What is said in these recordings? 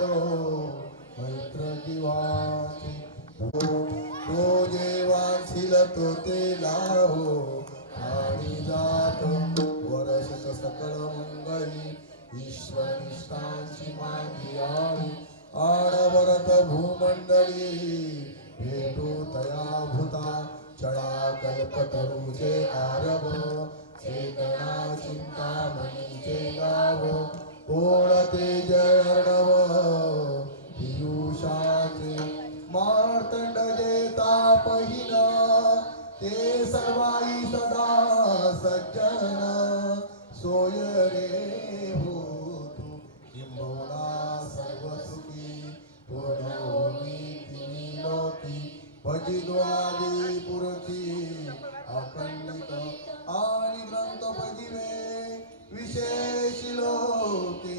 पडो मैत्र जीवाचे तो जेवासील तो ते लाहो आणि जात वर्षक सकल मंगली ईश्वर निष्ठांची मागी आळी आडवरत भूमंडळी भेटू तया भूता चळा कल्पतरुचे आरव चेतना चिंतामणीचे गाव ओळते जयर्णव पियुषाचे मार्तंड जेता पहिला ते सर्वाई सदा सज्जन सोय रे होतु किंबहुना सर्व सुखी पूर्णोमी तिनी लोकी भजिद्वादी पुरती अखंडित आणि ग्रंथ भजिवे विशेष लोके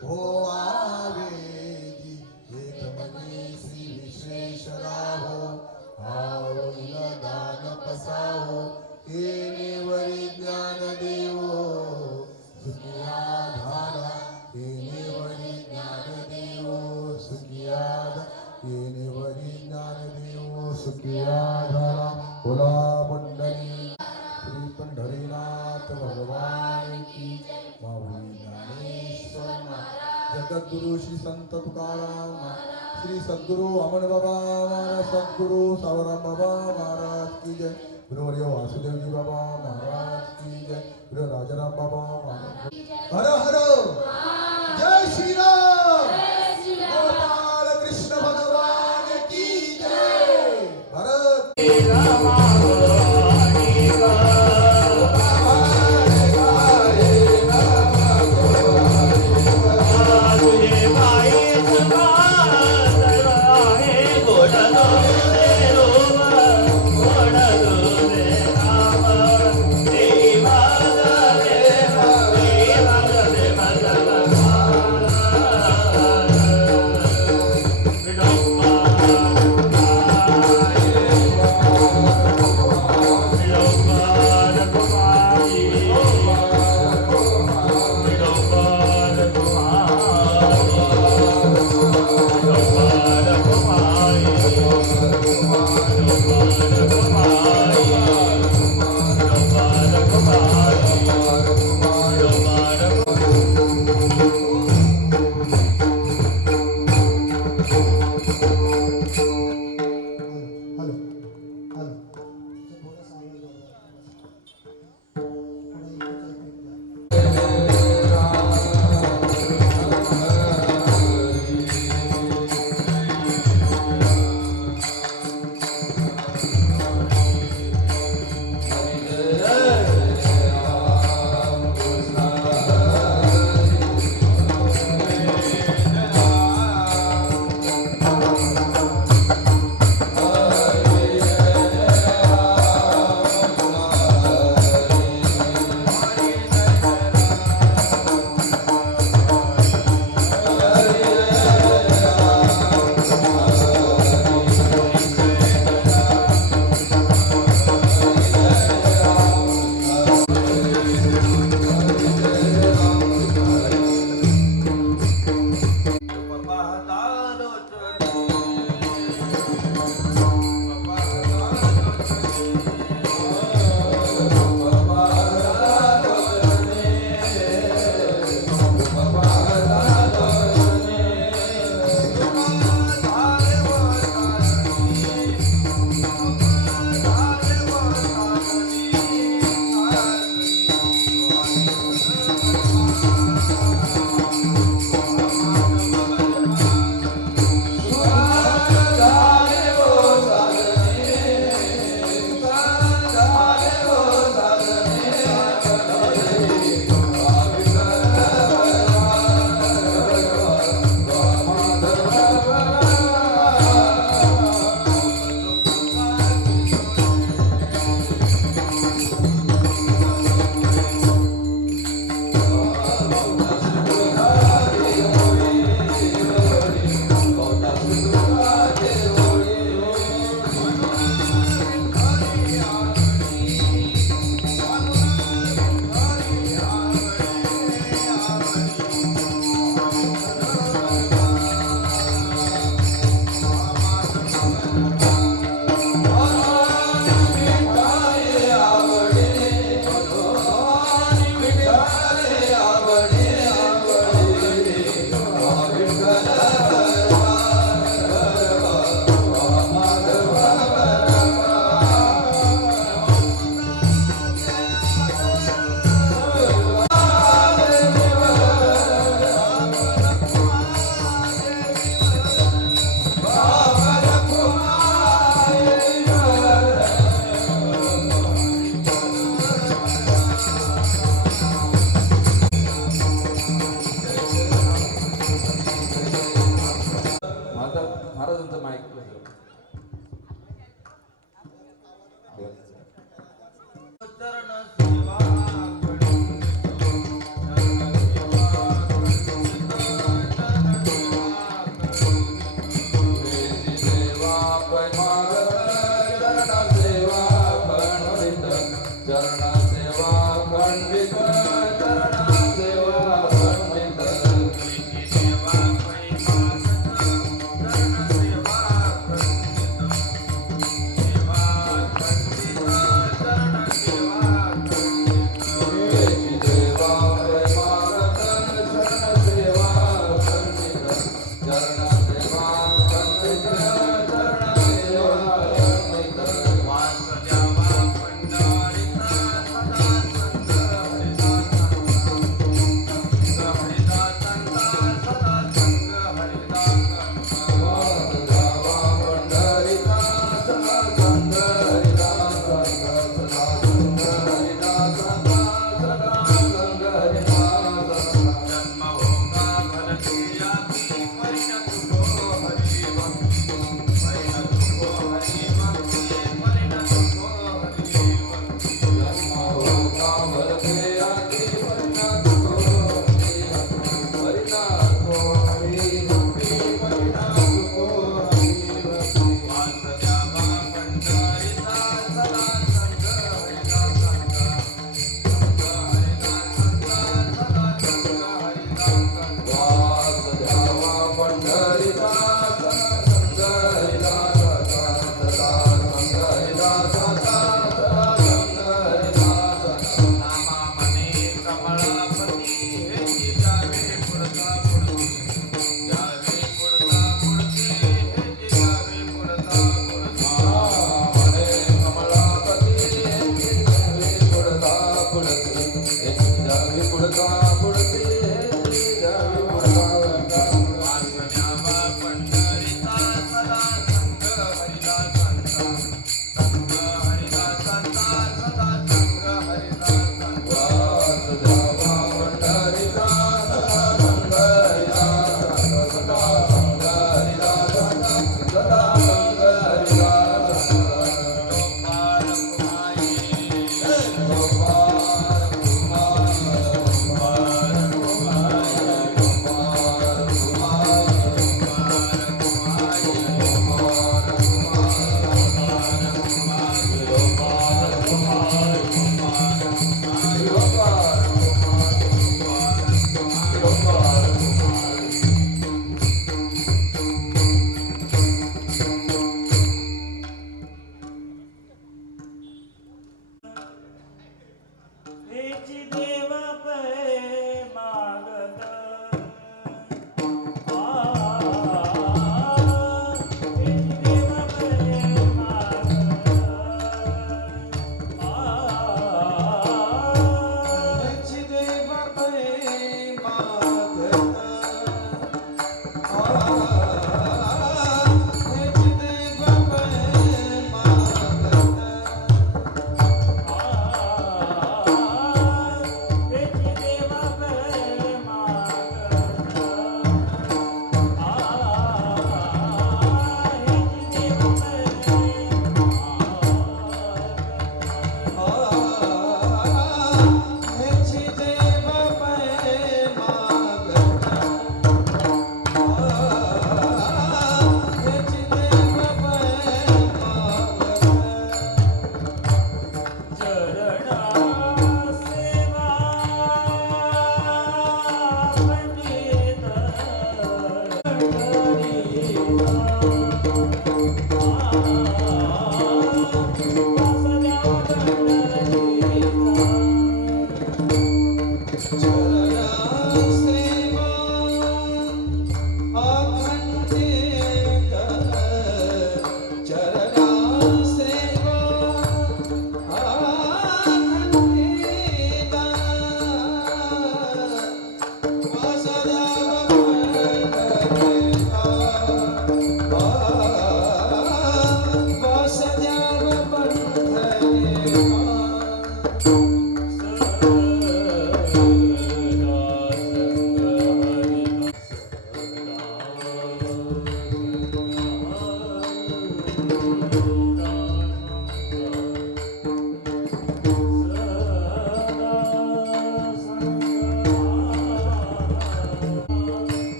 हो आवेदी एकमनी श्री विश्वेश्वराहो आवईल दान पसाहो येणेवरी ज्ञान देवो सुखिया धारा येणेवरी ज्ञान देवो सुखिया येणेवरी ज्ञान देवो सुखिया धारा बोला मंडळी श्री पंढरीनाथ भगवान की माऊली ज्ञानेश्वर जगद्गुरु श्री संत तुकाराम श्री सद्गुरु अमन बाबा महाराज सद्गुरु सावराम बाबा महाराज की जय गुरुवर्य वासुदेवजी बाबा महाराज की जय गुरु राजाराम बाबा महाराज हर हर जय श्री राम गोपाल कृष्ण भगवान की जय भारत देवा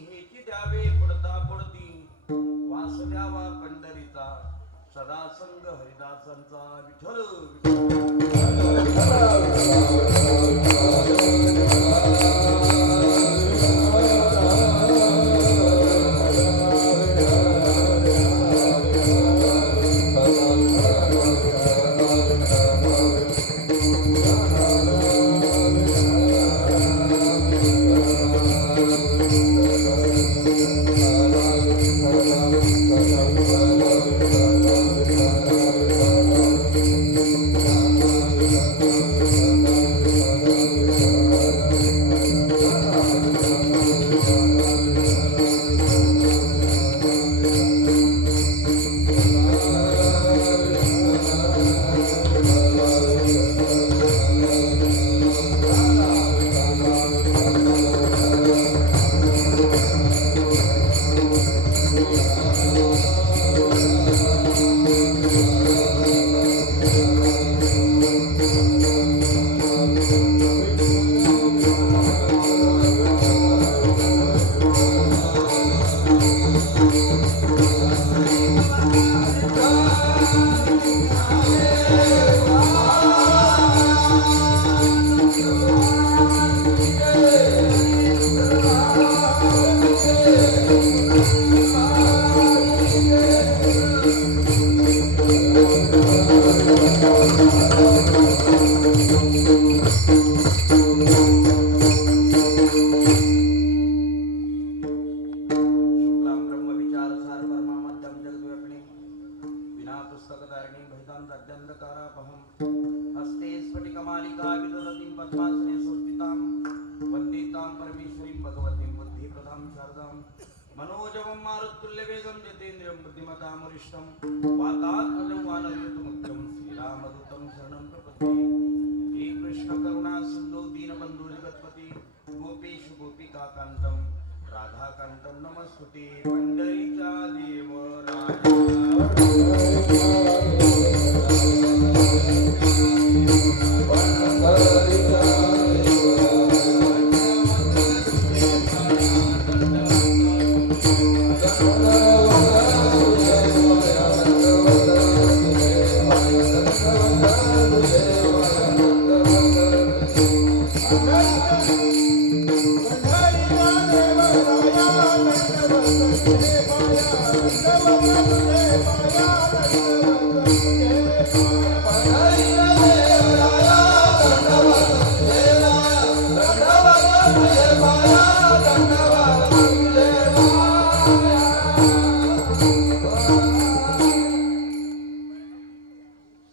हेची द्यावे पुढता पुढती वास द्यावा पंढरीचा सदा संग हरिदासांचा विठ्ठल शुक्लां ब्रह्मविचारसार परमामद्यं जगद्व्यापिनी विना पुस्तकधारिणीं भयतां दद्यन्धकारापहं हस्ते स्फटिकमालिका विदधतीं पद्मासने सुस्थितां वन्दितां परमेश्वरीं भगवतीं बुद्धिप्रदां शारदां मनोजवं मारुतुल्यवेगं जितेन्द्रियं बुद्धिमतां वरिष्ठं वातात्मजं वानरयुतमुख्यं श्रीरामदूतं शरणं प्रपद्ये हे कृष्ण करुणा सिन्धु दीनबन्धु जगत्पति गोपेश गोपिकान्तं राधाकांतं नमस्ते पंढरीचा देव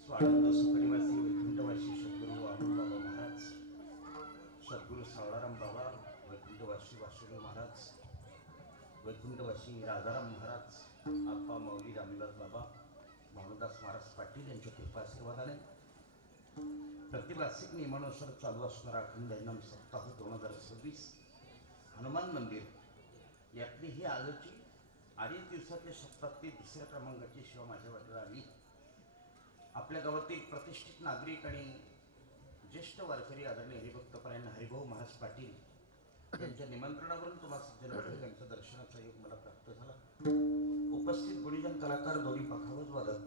स्वानंद सुखनिवासी वैकुंठवासी सद्गुरू अमोलबाबा महाराज सद्गुरू सावळाराम बाबा वैकुंठवासी वासुदेव महाराज वैकुंठवासी राजाराम महाराज आप्पा माऊली रामदास बाबा भानुदास महाराज पाटील यांच्या कृपा आशीर्वादाने प्रतिवार्षिक नियमानुसार चालू असणारा अखंड हरिनाम सप्ताह 2026 हनुमान मंदिर यातली ही आजची 2.5 दिवसाच्या सप्ताहातील दुसऱ्या क्रमांकाची सेवा माझ्या वाटेला आली. आपल्या गावातील प्रतिष्ठित नागरिक आणि ज्येष्ठ वारकरी आदरणीय हरिभक्तपरायण हरिभाऊ महाराज पाटील यांच्या निमंत्रणावरून तुम्हा सज्जन दर्शनाचा योग मला प्राप्त झाला. उपस्थित गुणीजन कलाकार दोन्ही पखावज वादक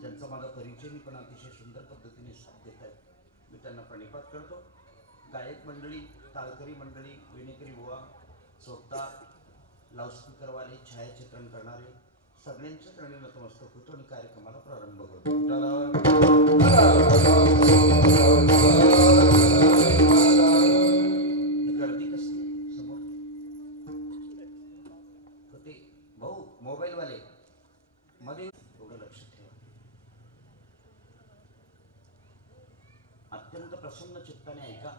ज्यांचा माझा परिचय मी पण अतिशय सुंदर पद्धतीने साथ देत आहेत मी त्यांना प्रणिपात करतो. गायक मंडळी, तालकरी मंडळी, विणेकरी बुवा, चोपदार, लाऊडस्पीकरवाले, छायाचित्रण करणारे सगळ्यांच्या चरणी नतमस्तक होतो आणि कार्यक्रमाला प्रारंभ करतो. गर्दी कसली समोर ते भाऊ मोबाईलवाले मध्ये एवढं लक्ष ठेवा. अत्यंत प्रसन्न चित्ताने ऐका.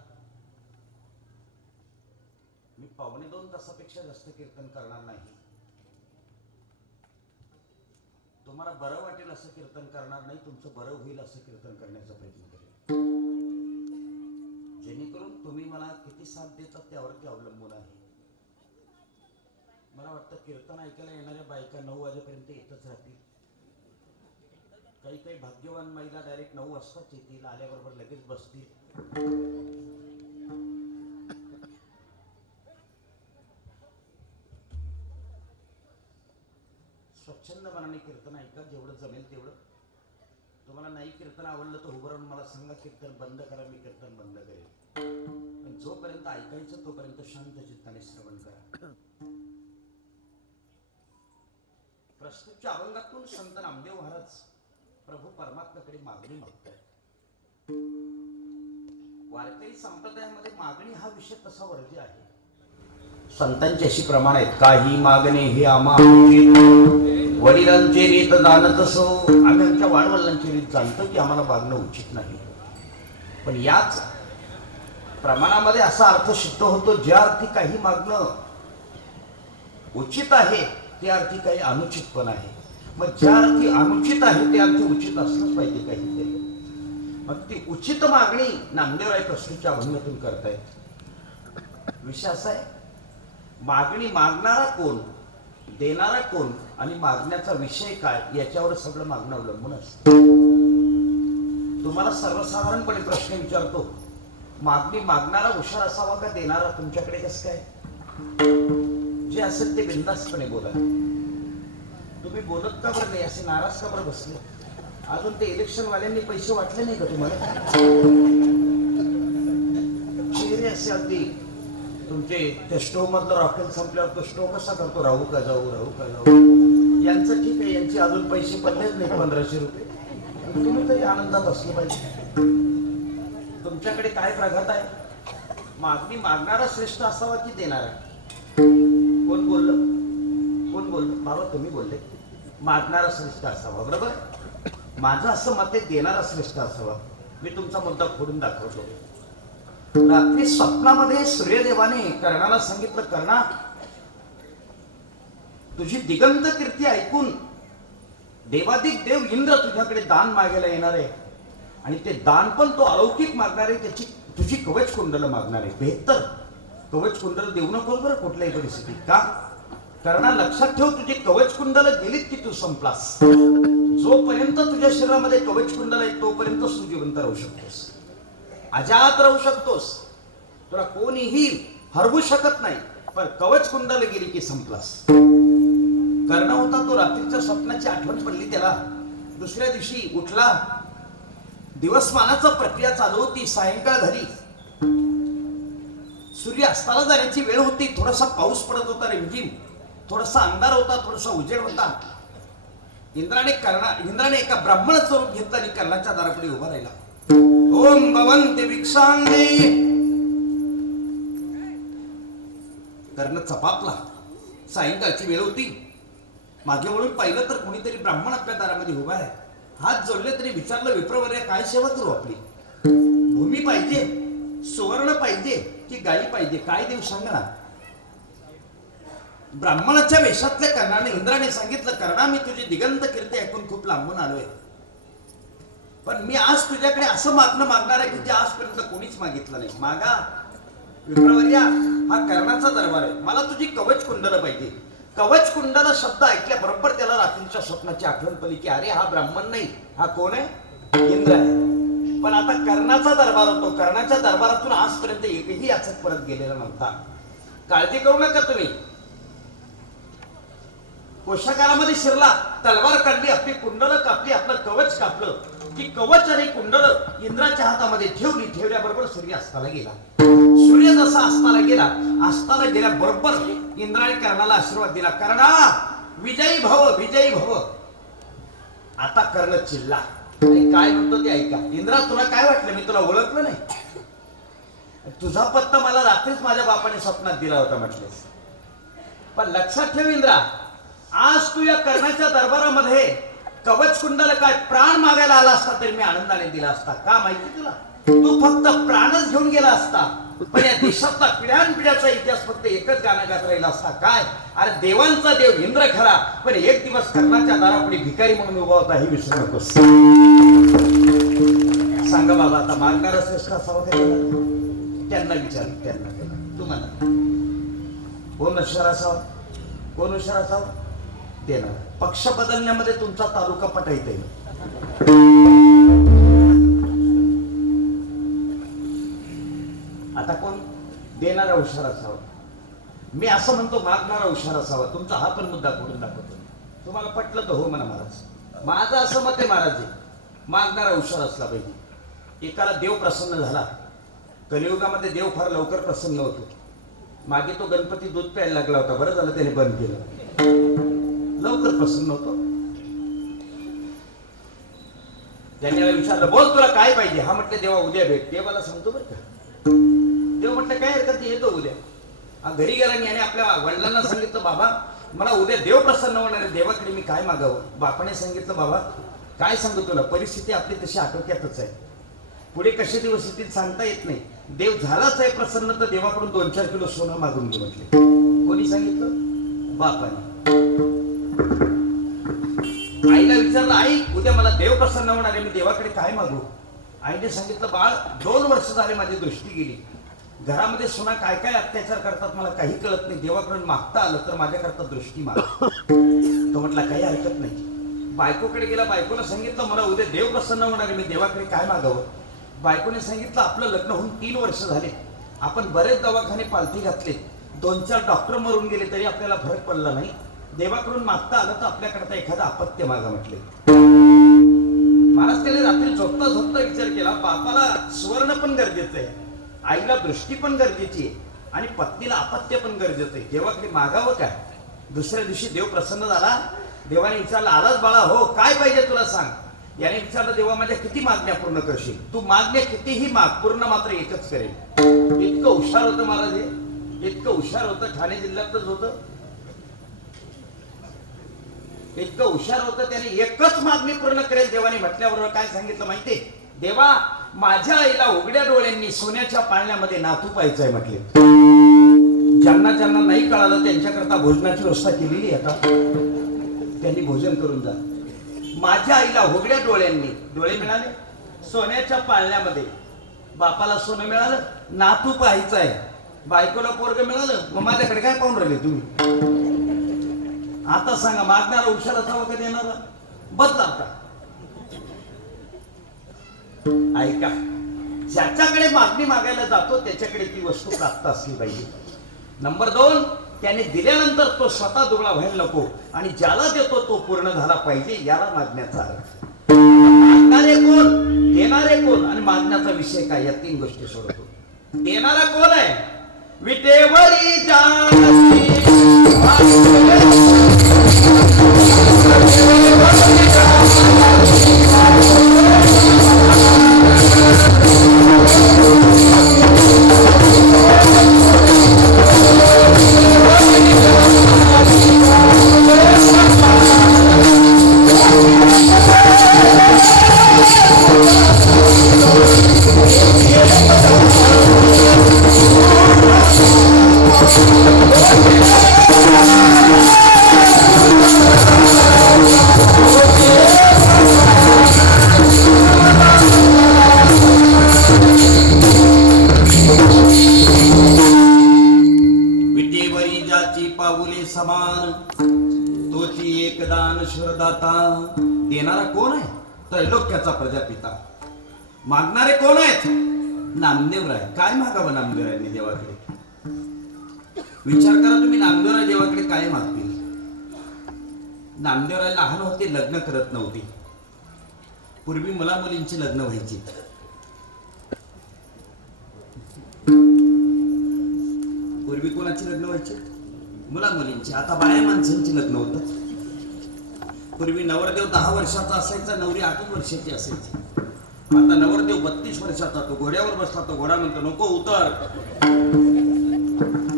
मी 1.25 तासापेक्षा जास्त कीर्तन करणार नाही. तुम्हाला बरं वाटेल असं कीर्तन करणार नाही, तुमचं बरं होईल असं कीर्तन करण्याचा प्रयत्न करेल. जेणेकरून तुम्ही मला किती साथ देतात त्यावरती अवलंबून आहे. मला वाटतं कीर्तन ऐकायला येणाऱ्या बायका 9 वाजेपर्यंत येतच राहतील. काही काही भाग्यवान महिला डायरेक्ट 9 वाजताच येतील, आल्याबरोबर लगेच बसतील. स्वच्छंद मनाने कीर्तन ऐका, जेवढं जमेल तेवढं. तुम्हाला नाही कीर्तन आवडलं तर उभं राहून मला सांगा, कीर्तन बंद करा, मी कीर्तन बंद करेल. पण जोपर्यंत ऐकायचं तोपर्यंत शांत चित्ताने श्रवण करा. प्रस्तुतच्या अभंगातून संत नामदेव महाराज प्रभू परमात्म्याकडे मागणी मागतात. वारकरी संप्रदायामध्ये मागणी हा विषय तसा वर्ज्य आहे. संतांची अशी प्रमाण आहेत, काही मागणे हे आम्हा वडिलांचे रीत जाणत असो. आम्ही आमच्या वाडवडिलांची रीत जाणतो की आम्हाला मागणं उचित नाही. पण याच प्रमाणामध्ये असा अर्थ सिद्ध होतो, ज्या अर्थी काही मागणं उचित आहे त्या अर्थी काही अनुचित पण आहे. मग ज्या अर्थी अनुचित आहे त्या अर्थी उचित असलंच पाहिजे काहीतरी. मग ती उचित मागणी नामदेवराय प्रस्तुतच्या अभंगातून करतायत. विषय असा आहे, मागणी मागणारा कोण, देणारा कोण आणि मागण्याचा विषय काय याच्यावर सगळं मागणं अवलंबून असतं. तुम्हाला सर्वसाधारणपणे प्रश्न विचारतो, मागणी मागणारा हुशार असावा का देणारा? तुमच्याकडे कसं काय? जे असेल ते बिनधास्तपणे बोला. तुम्ही बोलत का बरं नाही, असे नाराज का बरं बसले? अजून ते इलेक्शन वाल्यांनी पैसे वाटले नाही का तुम्हाला? चेहरे असे अगदी तुमचे त्या स्टोव मधलं रॉकेल संपल्यावर तो स्टोव कसा करतो, राहू का जाऊ, राहू का जाऊ. यांचं ठीक आहे, यांचे अजून पैसे पडलेच नाही 1500 रुपये. तुम्ही तरी आनंदात असलं पाहिजे. तुमच्याकडे काय प्रघात आहे? मागणी मागणारा श्रेष्ठ असावा की देणारा? कोण बोललं? कोण बोललं? बाबा तुम्ही बोलले मागणारा श्रेष्ठ असावा, बरोबर. माझं असं मत आहे देणारा श्रेष्ठ असावा. मी तुमचा मुद्दा खोडून दाखवतो. रात्री स्वप्नामध्ये सूर्यदेवाने कर्णाला सांगितलं, कर्णा तुझी दिगंत कीर्ती ऐकून देवाधिक देव इंद्र तुझ्याकडे दान मागायला येणार आहे. आणि ते दान पण तो अलौकिक मागणार आहे, त्याची तुझी कवच कुंडल मागणार आहे. बेहतर कवच कुंडल देऊ नको बरं कुठल्याही परिस्थितीत. का? कर्णा लक्षात ठेव, तुझी कवच कुंडल गेलीत की तू संपलास. जोपर्यंत तुझ्या शरीरामध्ये कवच कुंडल आहे तोपर्यंत तू जिवंत राहू शकतोस, अजात राहू शकतोस. तुला कोणीही हरवू शकत नाही. पण कवच कुंडल गेली की संपलास. कर्ण होता तो, रात्रीच्या स्वप्नाची आठवण पडली त्याला. दुसऱ्या दिवशी उठला, दिवसमानाचा प्रक्रिया चालू होती. सायंकाळ झाली, सूर्य अस्ताला जाण्याची वेळ होती. थोडासा पाऊस पडत होता, रिमझिम. थोडासा अंधार होता, थोडासा उजेड होता. इंद्राने एका ब्राह्मणाचं रूप घेतलं आणि कर्णाच्या दारापुढे उभा राहिला. ओम भवन्ते भिक्षांदे. कर्ण चपापला. सायंकाळची वेळ होती. मागे वळून पाहिलं तर कोणीतरी ब्राह्मण आपल्या दारामध्ये उभा आहे. हात जोडले तरी विचारलं, विप्रवर्य काय सेवा करू आपली? भूमी पाहिजे, सुवर्ण पाहिजे की गायी पाहिजे? काय देऊ सांगा ना. ब्राह्मणाच्या वेशातल्या कर्णाने इंद्राने सांगितलं, कर्णा मी तुझी दिगंत कीर्ती ऐकून खूप लांबून आलोय. पण मी आज तुझ्याकडे असं मागणं मागणार आहे की जे आजपर्यंत कोणीच मागितलं नाही. मागा विप्रवर्या, हा कर्णाचा दरबार आहे. मला तुझी कवच कुंडल पाहिजे. कवच कुंडल शब्द ऐकल्याबरोबर त्याला रात्रीच्या स्वप्नाची आठवण पडली की अरे हा ब्राह्मण नाही, हा कोण आहे? इंद्र आहे. पण आता कर्णाचा दरबार होतो. कर्णाच्या दरबारातून आजपर्यंत एकही याचक परत गेलेला नव्हता. काळजी करू नका तुम्ही. कोशागारामध्ये शिरला, तलवार काढली, आपली कुंडल कापली, आपलं कवच कापलं. की कवच आणि कुंडल इंद्राच्या हातामध्ये ठेवली. ठेवल्याबरोबर सूर्य अस्ताला गेला. सूर्य जसा अस्ताला गेला, अस्ताला गेल्याबरोबर इंद्राने कर्णाला आशीर्वाद दिला, कर्णा विजयी भव, विजयी भव. आता कर्ण चिल्ला आणि काय म्हणतो ते ऐका. इंद्रा तुला काय वाटलं, मी तुला ओळखलं नाही? तुझा पत्ता मला रात्रीच माझ्या बापाने स्वप्नात दिला होता म्हटलेस. पण लक्षात ठेव इंद्रा, आज तू या कर्णाच्या दरबारामध्ये कवच कुंडल काय प्राण मागायला आला असता तरी मी आनंदाने दिला असता. का माहिती तुला? तू फक्त प्राणच घेऊन गेला असता, पण या देशातला पिढ्यानपिढ्याचा इतिहास फक्त एकच गाणं गात राहिला असता. काय? अरे देवांचा देव इंद्र खरा, पण एक दिवस कर्णाच्या दारापुढे भिकारी म्हणून उभा होता, हे विसरू नकोस. सांगा बाबा, आता मागणारा श्रेष्ठ असावा का? त्यांना विचार, त्यांना तुम्हाला कोण हुशार असावा? कोण हुशार असावा? देणार. पक्ष बदलण्यामध्ये तुमचा तालुका पटायत आहे. आता कोण? देणारा हुशार असावा. मी असं म्हणतो मागणारा हुशार असावा. तुमचा हा पण मुद्दा खोडून दाखवतो. तुम्हाला पटलं तर हो म्हणा महाराज. माझं असं मत आहे महाराज, मागणारा हुशार असला पाहिजे. एकाला देव प्रसन्न झाला. कलियुगामध्ये देव फार लवकर प्रसन्न होतो. मागे तो गणपती दूध प्यायला लागला होता, बरं झालं त्याने बंद केलं. लवकर प्रसन्न होतो. त्याने विचारलं, बोल तुला काय पाहिजे. हा म्हटलं देवा उद्या भेट. देवाला सांगतो बरं का. देव म्हटलं काय हरकत नाही, येतो उद्या. घरी गेला आणि आपल्या वडिलांना सांगितलं, बाबा मला उद्या देव प्रसन्न होणार आहे, देवाकडे मी काय मागावं. बापाने सांगितलं, बाबा काय सांगू तुला, परिस्थिती आपली तशी आटोक्यातच आहे. पुढे कसे दिवस येतील सांगता येत नाही. देव झालाच आहे प्रसन्न तर देवाकडून 2-4 किलो सोनं मागून घे म्हटले. कोणी सांगितलं? बापाने. आईला विचारलं, आई उद्या मला देव प्रसन्न होणार आहे, मी देवाकडे काय मागू. आईने सांगितलं, बाळ 2 वर्ष झाले माझी दृष्टी गेली. घरामध्ये सुना काय काय अत्याचार करतात मला काही कळत नाही. देवाकडून मागता आलं तर माझ्याकरता दृष्टी माग. तो म्हटला काही हरकत नाही. बायकोकडे गेला. बायकोला सांगितलं, मला उद्या देव प्रसन्न होणार आहे, मी देवाकडे काय मागावं. बायकोने सांगितलं, आपलं लग्न होऊन 3 वर्ष झाले, आपण बरेच दवाखाने पालथी घातले, 2-4 डॉक्टर मरून गेले तरी आपल्याला फरक पडला नाही. देवाकडून मागता आलं तर आपल्याकडता एखादं अपत्य मागा म्हटले. महाराज त्याने रात्री झोपता झोपता विचार केला, बापाला सुवर्ण पण गरजेचं आहे, आईला दृष्टी पण गरजेची आहे आणि पत्नीला अपत्य पण गरजेचं आहे. देवाकडे मागावं काय. दुसऱ्या दिवशी देव प्रसन्न झाला. देवाने विचारलं, आलाच बाळा, हो काय पाहिजे तुला सांग. याने विचारलं, देवा माझ्या किती मागण्या पूर्ण करशील. तू मागण्या कितीही माग, पूर्ण मात्र एकच करेल. इतकं हुशार होतं महाराज हे, इतकं हुशार होतं. ठाणे जिल्ह्यातच होतं. इतकं हुशार होतं, त्याने एकच मागणी पूर्ण करेल. देवाने म्हटल्याबरोबर काय सांगितलं माहितीये, देवा माझ्या आईला उघड्या डोळ्यांनी सोन्याच्या पाळण्यामध्ये नातू पाहायचंय म्हटले. ज्यांना ज्यांना नाही कळालं त्यांच्याकरता भोजनाची व्यवस्था केलेली आहे. आता त्यांनी भोजन करून जा. माझ्या आईला उघड्या डोळ्यांनी, डोळे मिळाले सोन्याच्या पाळण्यामध्ये, बापाला सोनं मिळालं, नातू पाहायचंय, बायकोला पोरग मिळालं, मग माझ्याकडे काय पाहून राहिले तुम्ही. आता सांगा, मागणारा हुशार असावा का देणारा बदला का. ऐका, ज्याच्याकडे मागणी मागायला जातो त्याच्याकडे ती वस्तू प्राप्त असली पाहिजे. नंबर 2, त्याने दिल्यानंतर तो स्वतः दुबळा व्हायला नको आणि ज्याला देतो तो पूर्ण झाला पाहिजे. याला मागण्याचा अर्थ. मागणारे कोण, देणारे कोण आणि मागण्याचा विषय काय, या 3 गोष्टी सोडतो. देणारा कोण आहे, विटेवरी जाती पाऊले समान तोची एकदान शुरदाता. देणारा कोण आहे, त्रैलोक्याचा प्रजापिता. मागणारे कोण आहेत, नामदेवराय. काय मागावं नामदेवरायांनी देवाकडे. विचार करा तुम्ही, नामदेवराय देवाकडे काय मागतील. नामदेवराय लहान होते, लग्न करत नव्हते. पूर्वी मुला मुलींची लग्न व्हायची. पूर्वी कोणाची लग्न व्हायची, मुला मुलींची. आता बाया माणसांची लग्न होतात. पूर्वी नवरदेव 10 वर्षाचा असायचा, नवरी 8 वर्षाची असायची. आता नवरदेव 32 वर्षाचा, तो घोड्यावर बसला, तो घोडा म्हणतो नको उतर.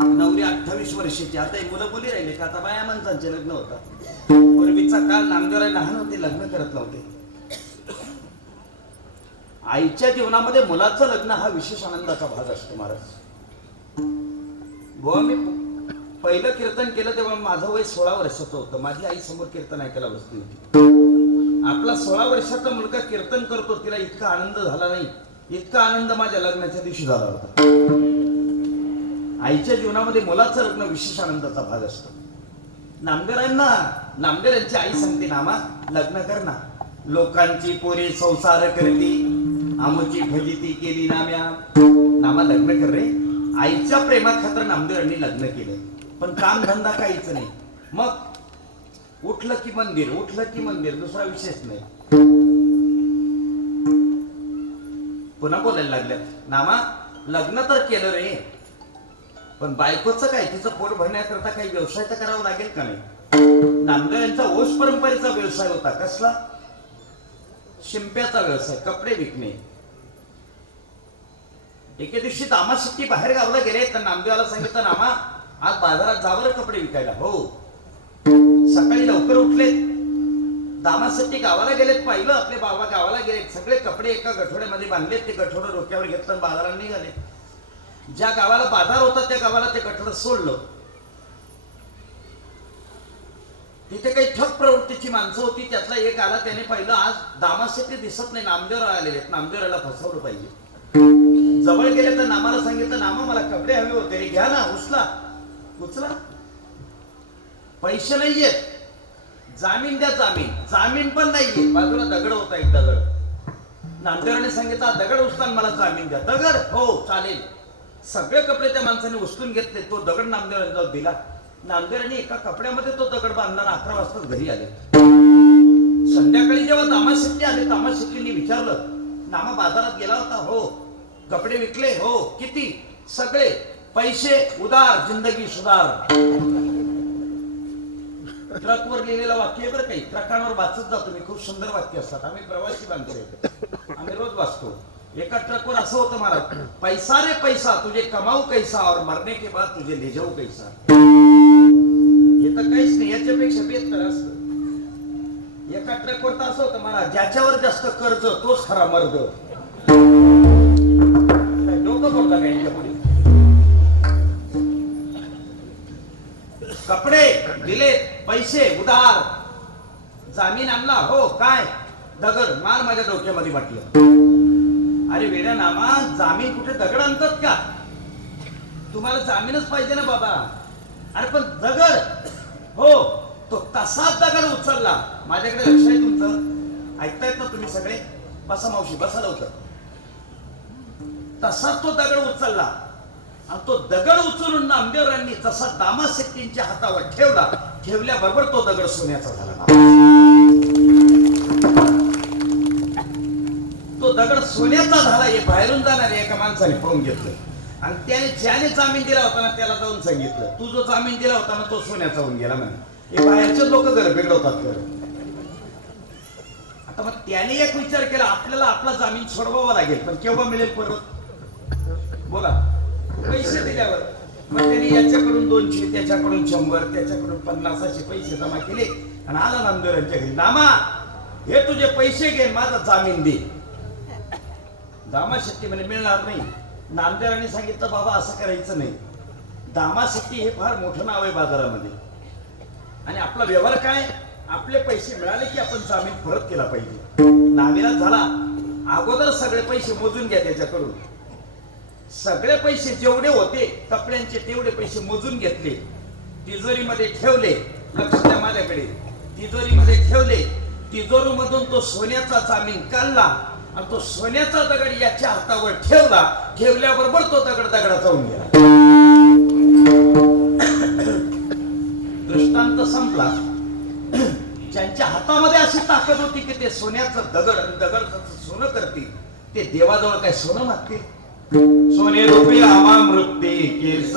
नवरी 28 वर्षाची. आता ही मुलं मुली राहिले का, आता बाया माणसांचे लग्न होतात. पूर्वीचा काळ, नामदेवराय लहान होते, लग्न करत नव्हते. आईच्या जीवनामध्ये मुलाचं लग्न हा विशेष आनंदाचा भाग असतो महाराज. गोवा मी पहिलं कीर्तन केलं तेव्हा माझं वय 16 वर्षाचं होतं. माझी आई समोर कीर्तन ऐकायला बसली होती. आपला 16 वर्षाचा मुलगा कीर्तन करतो, तिला इतका आनंद झाला नाही, इतका आनंद माझ्या लग्नाच्या दिवशी झाला होता. आईच्या जीवनामध्ये मुलाचं लग्न विशेष आनंदाचा भाग असतो. नामदेवरायांची आई सांगते, नामा लग्न कर ना, लोकांची पोरे संसार करती, आमची फजिती केली नाम्या. नामा लग्न कर रे. आईच्या प्रेमाखातर नामदेवरांनी लग्न केलं, पण काम धंदा काहीच नाही. मग उठलं की मंदिर, उठलं की मंदिर, दुसरा विषयच नाही. पुन्हा बोलायला लागल्यात, नामा लग्न तर केलं रे, पण बायकोचं काय, तिचं पोट भरण्याकरता काही व्यवसाय तर करावा लागेल का नाही. नामदेव यांचा वंश परंपरेचा व्यवसाय होता. कसला? शिंप्याचा व्यवसाय, कपडे विकणे. एके दिवशी दामासाठी बाहेर गावला गेले तर नामदेवाला सांगितलं, नामा आज बाजारात जावर कपडे विकायला. हो. सकाळी लवकर उठले, दामासाठी गावाला गेलेत, पाहिलं आपले बाबा गावाला गेलेत, सगळे कपडे एका गठोड्यामध्ये बांधलेत, ते गठोडं डोक्यावर घेतलं बाजारात निघाले. ज्या गावाला बाजार होता त्या गावाला ते गठोडं सोडलं. तिथे काही ठग प्रवृत्तीची माणसं होती, त्यातला एक आला, त्याने पाहिलं आज दामासाठी दिसत नाही, नामदेवराव आलेले आहेत, नामदेवराला फसवलं पाहिजे. जवळ गेले तर नामाला सांगितलं, नामा मला कपडे हवे होते रे, घ्या ना, उचला. पैसे नाहीयेत, जामीन द्या, जामीन पण नाहीये. बाजूला दगड होता, एक दगड. नामदेवराने सांगितलं, दगड उचला मला जामीन द्या. दगड? हो चालेल. सगळे कपडे त्या माणसाने उचलून घेतले, तो दगड नामदेवराने जाऊन दिला. नामदेवराने एका कपड्यामध्ये तो दगड बांधला, 11 वाजता घरी आले. संध्याकाळी जेव्हा दामाशेट्टी आले, दामाशेट्टींनी विचारलं, नामा बाजारात गेला होता? हो. कपडे विकले? हो. किती? सगळे. पैसे उधार, जिंदगी सुधार. ट्रकवर लिहिलेलं वाक्य आहे बरं. काही ट्रकांवर वाचत जातो मी, खूप सुंदर वाक्य असतात. आम्ही प्रवासी माणसं येतो, आम्ही रोज वाचतो. एका ट्रकवर असं होतं महाराज, पैसा रे पैसा तुझे कमाऊ कैसा और मरने के बाद तुझे ले जाऊ कैसा. हे तर काहीच नाही, याच्यापेक्षा बेहतर असतं. एका ट्रकवर तर असं होतं महाराज, ज्याच्यावर जास्त कर्ज तोच खरा मर्द. डोकं बोलता काय याच्यापुढे. कपडे दिले, पैसे उधार, जामीन आणला? हो. काय? दगड मार माझ्या डोक्यामध्ये म्हटलं. अरे वेड्या नामा, जामीन कुठे दगड आणतात का? तुम्हाला जामीनच पाहिजे ना बाबा. अरे पण दगड? हो. तो तसाच दगड उचलला. माझ्याकडे लक्ष आहे तुमचं, ऐकतायत ना तुम्ही सगळे? बसा मावशी, बसा लवकर. तसाच तो दगड उचलला आणि तो दगड उचलून नामदेवरांनी जसा दामाशेट्टींच्या हातावर ठेवला, ठेवल्याबरोबर तो दगड सोन्याचा झाला. तो दगड सोन्याचा झाला हे बाहेरून जाणाऱ्या एका माणसाने पाहून घेतलं आणि त्याने ज्याने जामीन दिला होता ना त्याला जाऊन सांगितलं, तू जो जामीन दिला होता ना तो सोन्याचा होऊन गेला म्हणे. हे बाहेरचे लोक घर बिघडवतात. आता मग त्याने एक विचार केला, आपल्याला आपला जामीन सोडवावा लागेल, पण केव्हा मिळेल परत? बोला. पैसे दिल्यावर. मग त्यांनी याच्याकडून 200, त्याच्याकडून 100, त्याच्याकडून 50 असे पैसे जमा केले आणि आला नामदेवरांच्या घरी. नामा हे तुझे पैसे घे, माझा जामीन दे. दामाशेट्टी म्हणे मिळणार नाही. नामदेवरांनी सांगितलं, बाबा असं करायचं नाही. दामाशेट्टी हे फार मोठं नाव आहे बाजारामध्ये आणि आपला व्यवहार काय, आपले पैसे मिळाले की आपण जामीन परत केला पाहिजे. नाविलाज झाला. अगोदर सगळे पैसे मोजून घ्या त्याच्याकडून. सगळे पैसे जेवढे होते कपड्यांचे तेवढे पैसे मोजून घेतले, तिजोरीमध्ये ठेवले. लक्ष द्या माझ्याकडे. तिजोरीमध्ये ठेवले. तिजोरीमधून तो सोन्याचा जामीन काढला आणि तो सोन्याचा दगड याच्या हातावर ठेवला. ठेवल्याबरोबर तो दगड दगडाचा होऊन गेला. दृष्टांत संपला. ज्यांच्या हातामध्ये अशी ताकद होती की ते सोन्याचं दगड आणि दगड सोनं करतील, ते देवाजवळ काय सोनं मागतील? सोने रुपये आमा मृत्ते केस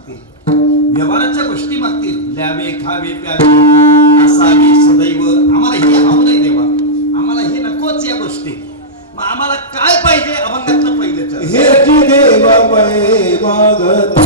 मागतील, व्यवहाराच्या गोष्टी मागतील, ल्यावे खावे प्यावे असावे सदैव. आम्हाला हे हवं नाही देवा, आम्हाला हे नकोच या गोष्टी. मग आम्हाला काय पाहिजे? अभंगातलं पहिलं चरण. हे जी देवा मै मागत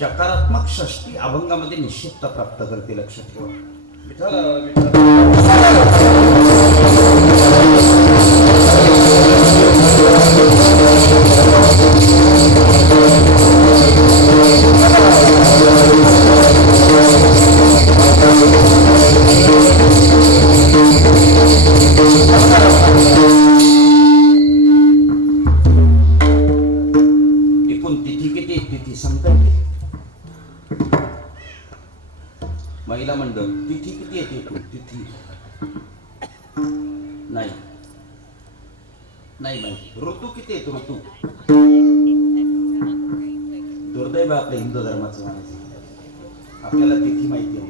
चकारात्मक षष्टी अभंगामध्ये निश्चित प्राप्त करते, लक्षात ठेवा. विठ्ठल एकूण तिथी किती? तिथी सांगता येते? महिला मंडळ तिथी किती येते? तिथी नाही नाही माहिती. ऋतू किती येतो? ऋतू दुर्दैव आपल्या हिंदू धर्माचं म्हणायचं, आपल्याला तिथी माहिती आहे.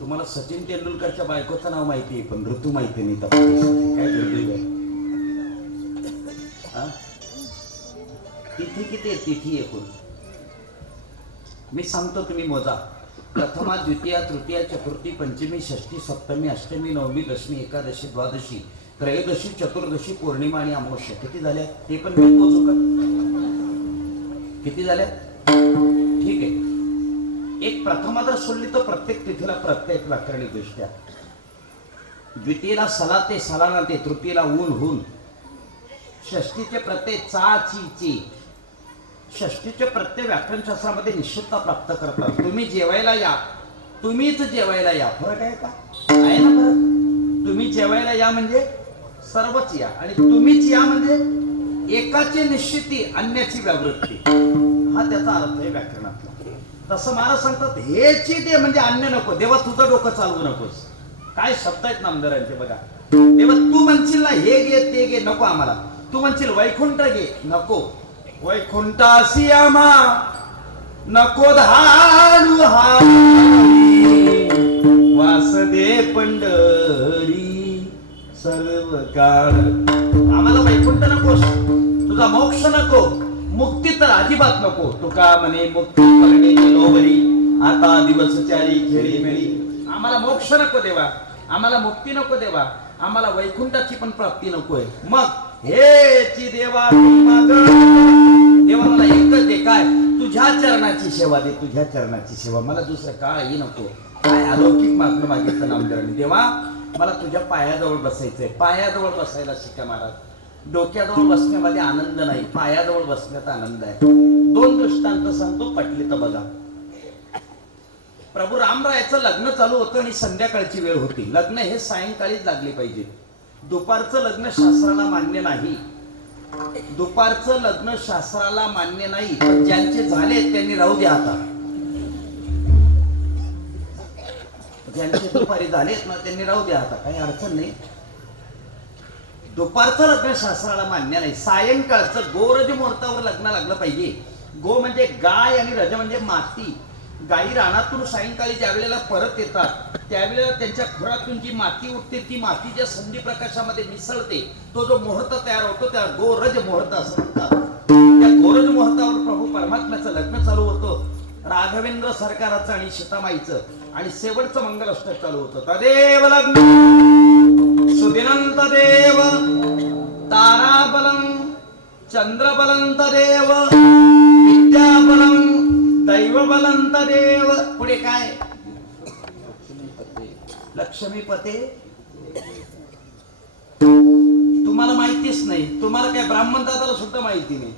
तुम्हाला सचिन तेंडुलकरच्या बायकोचं नाव माहिती आहे पण ऋतू माहिती नाही. काय दुर्दैव आहे. तिथी किती आहे? तिथी एकूण मी सांगतो, तुम्ही मोजा. प्रथमा, द्वितीया, तृतीया, चतुर्थी, पंचमी, षष्ठी, सप्तमी, अष्टमी, नवमी, दशमी, एकादशी, द्वादशी, त्रयोदशी, चतुर्दशी, पौर्णिमा आणि अमावस्या. किती झाल्या? ते पण मी मोजू का? किती झाल्या? ठीक आहे. एक प्रथमा जर सोडली तर प्रत्येक तिथीला प्रत्येक व्याकरणिक दृष्ट्या, द्वितीयेला सला ते सलाना ते, तृतीयेला ऊन हुन, षष्टीचे प्रत्यय चा ची ची, षष्टीचे प्रत्यय व्याकरणशास्त्रामध्ये निश्चितता प्राप्त करतात. तुम्ही जेवायला या, तुम्हीच जेवायला या. फरक आहे का? आहे ना फरक. तुम्ही जेवायला या म्हणजे सर्वच या, आणि तुम्हीच या म्हणजे एकाची निश्चिती अन्याची व्यावृत्ती. हा त्याचा अर्थ आहे व्याकरणातला. तसं महाराज सांगतात हेची दे म्हणजे अन्य नको. देवा तुझं डोकं चालवू नकोस. काय शब्द आहेत नामदारांचे बघा. तेव्हा तू म्हणशील ना हे घे ते घे, नको आम्हाला. तू म्हणशील वैकुंठ घे, नको. वैकुंठासी आम्हा नको धाडू वासदे पंढरी सर्व काळ. आम्हाला वैकुंठ नकोस, तुझा मोक्ष नको, मुक्ती तर अजिबात नको. तुका म्हणे मुक्ती पगडे लोबरी, आता दिवस चारी खेळी मिळी. आम्हाला मोक्ष नको देवा, आम्हाला मुक्ती नको देवा, आम्हाला वैकुंठाची पण प्राप्ती नकोय. मग हेची देवा देवा मला एकच दे. काय? तुझ्या चरणाची सेवा दे, तुझ्या चरणाची सेवा. मला दुसरं काही नको. काय अलौकिक मागणं मागितलं नामदेवाने. देवा मला तुझ्या पायाजवळ बसायचंय. पायाजवळ बसायला शिका महाराज. डोक्याजवळ बसण्यामध्ये आनंद नाही, पायाजवळ बसण्यात आनंद आहे. दोन दृष्टांत सांगतो, पटले तर बघा. प्रभू रामरायाचं लग्न चालू होतं आणि संध्याकाळची वेळ होती. लग्न हे सायंकाळीच लागले पाहिजे. दुपारचं लग्न शास्त्राला मान्य नाही. दुपारचं लग्न शास्त्राला मान्य नाही. पण ज्यांचे झाले त्यांनी राहू द्या. आता ज्यांचे दुपारी झालेत ना त्यांनी राहू द्या, आता काही अडचण नाही. दुपारचं लग्न शास्त्राला मान्य नाही. सायंकाळचं गोरज मुहूर्तावर लग्न लागलं पाहिजे. गो म्हणजे गाय आणि रज म्हणजे माती. गायी रानातून सायंकाळी ज्या वेळेला परत येतात त्यावेळेला त्यांच्या खुरातून जी माती उठते ती माती ज्या संधी प्रकाशामध्ये मिसळते तो जो मुहूर्त तयार होतो त्या गोरज मुहूर्त असं म्हणतात. त्या गोरज मुहूर्तावर प्रभू परमात्म्याचं लग्न चालू होतं. राघवेंद्र सरकाराचं आणि सीतामाईचं आणि शेवटचं मंगलाष्टक चालू होतं. तदेव लग्न सुदिनंत देव ताराबलं चंद्रबलं तदेव विद्याबलं दैवबलं तदेव. पुढे काय लक्ष्मीपते. तुम्हाला माहितीच नाही. तुम्हाला काय ब्राह्मण दादाला सुद्धा माहिती नाही.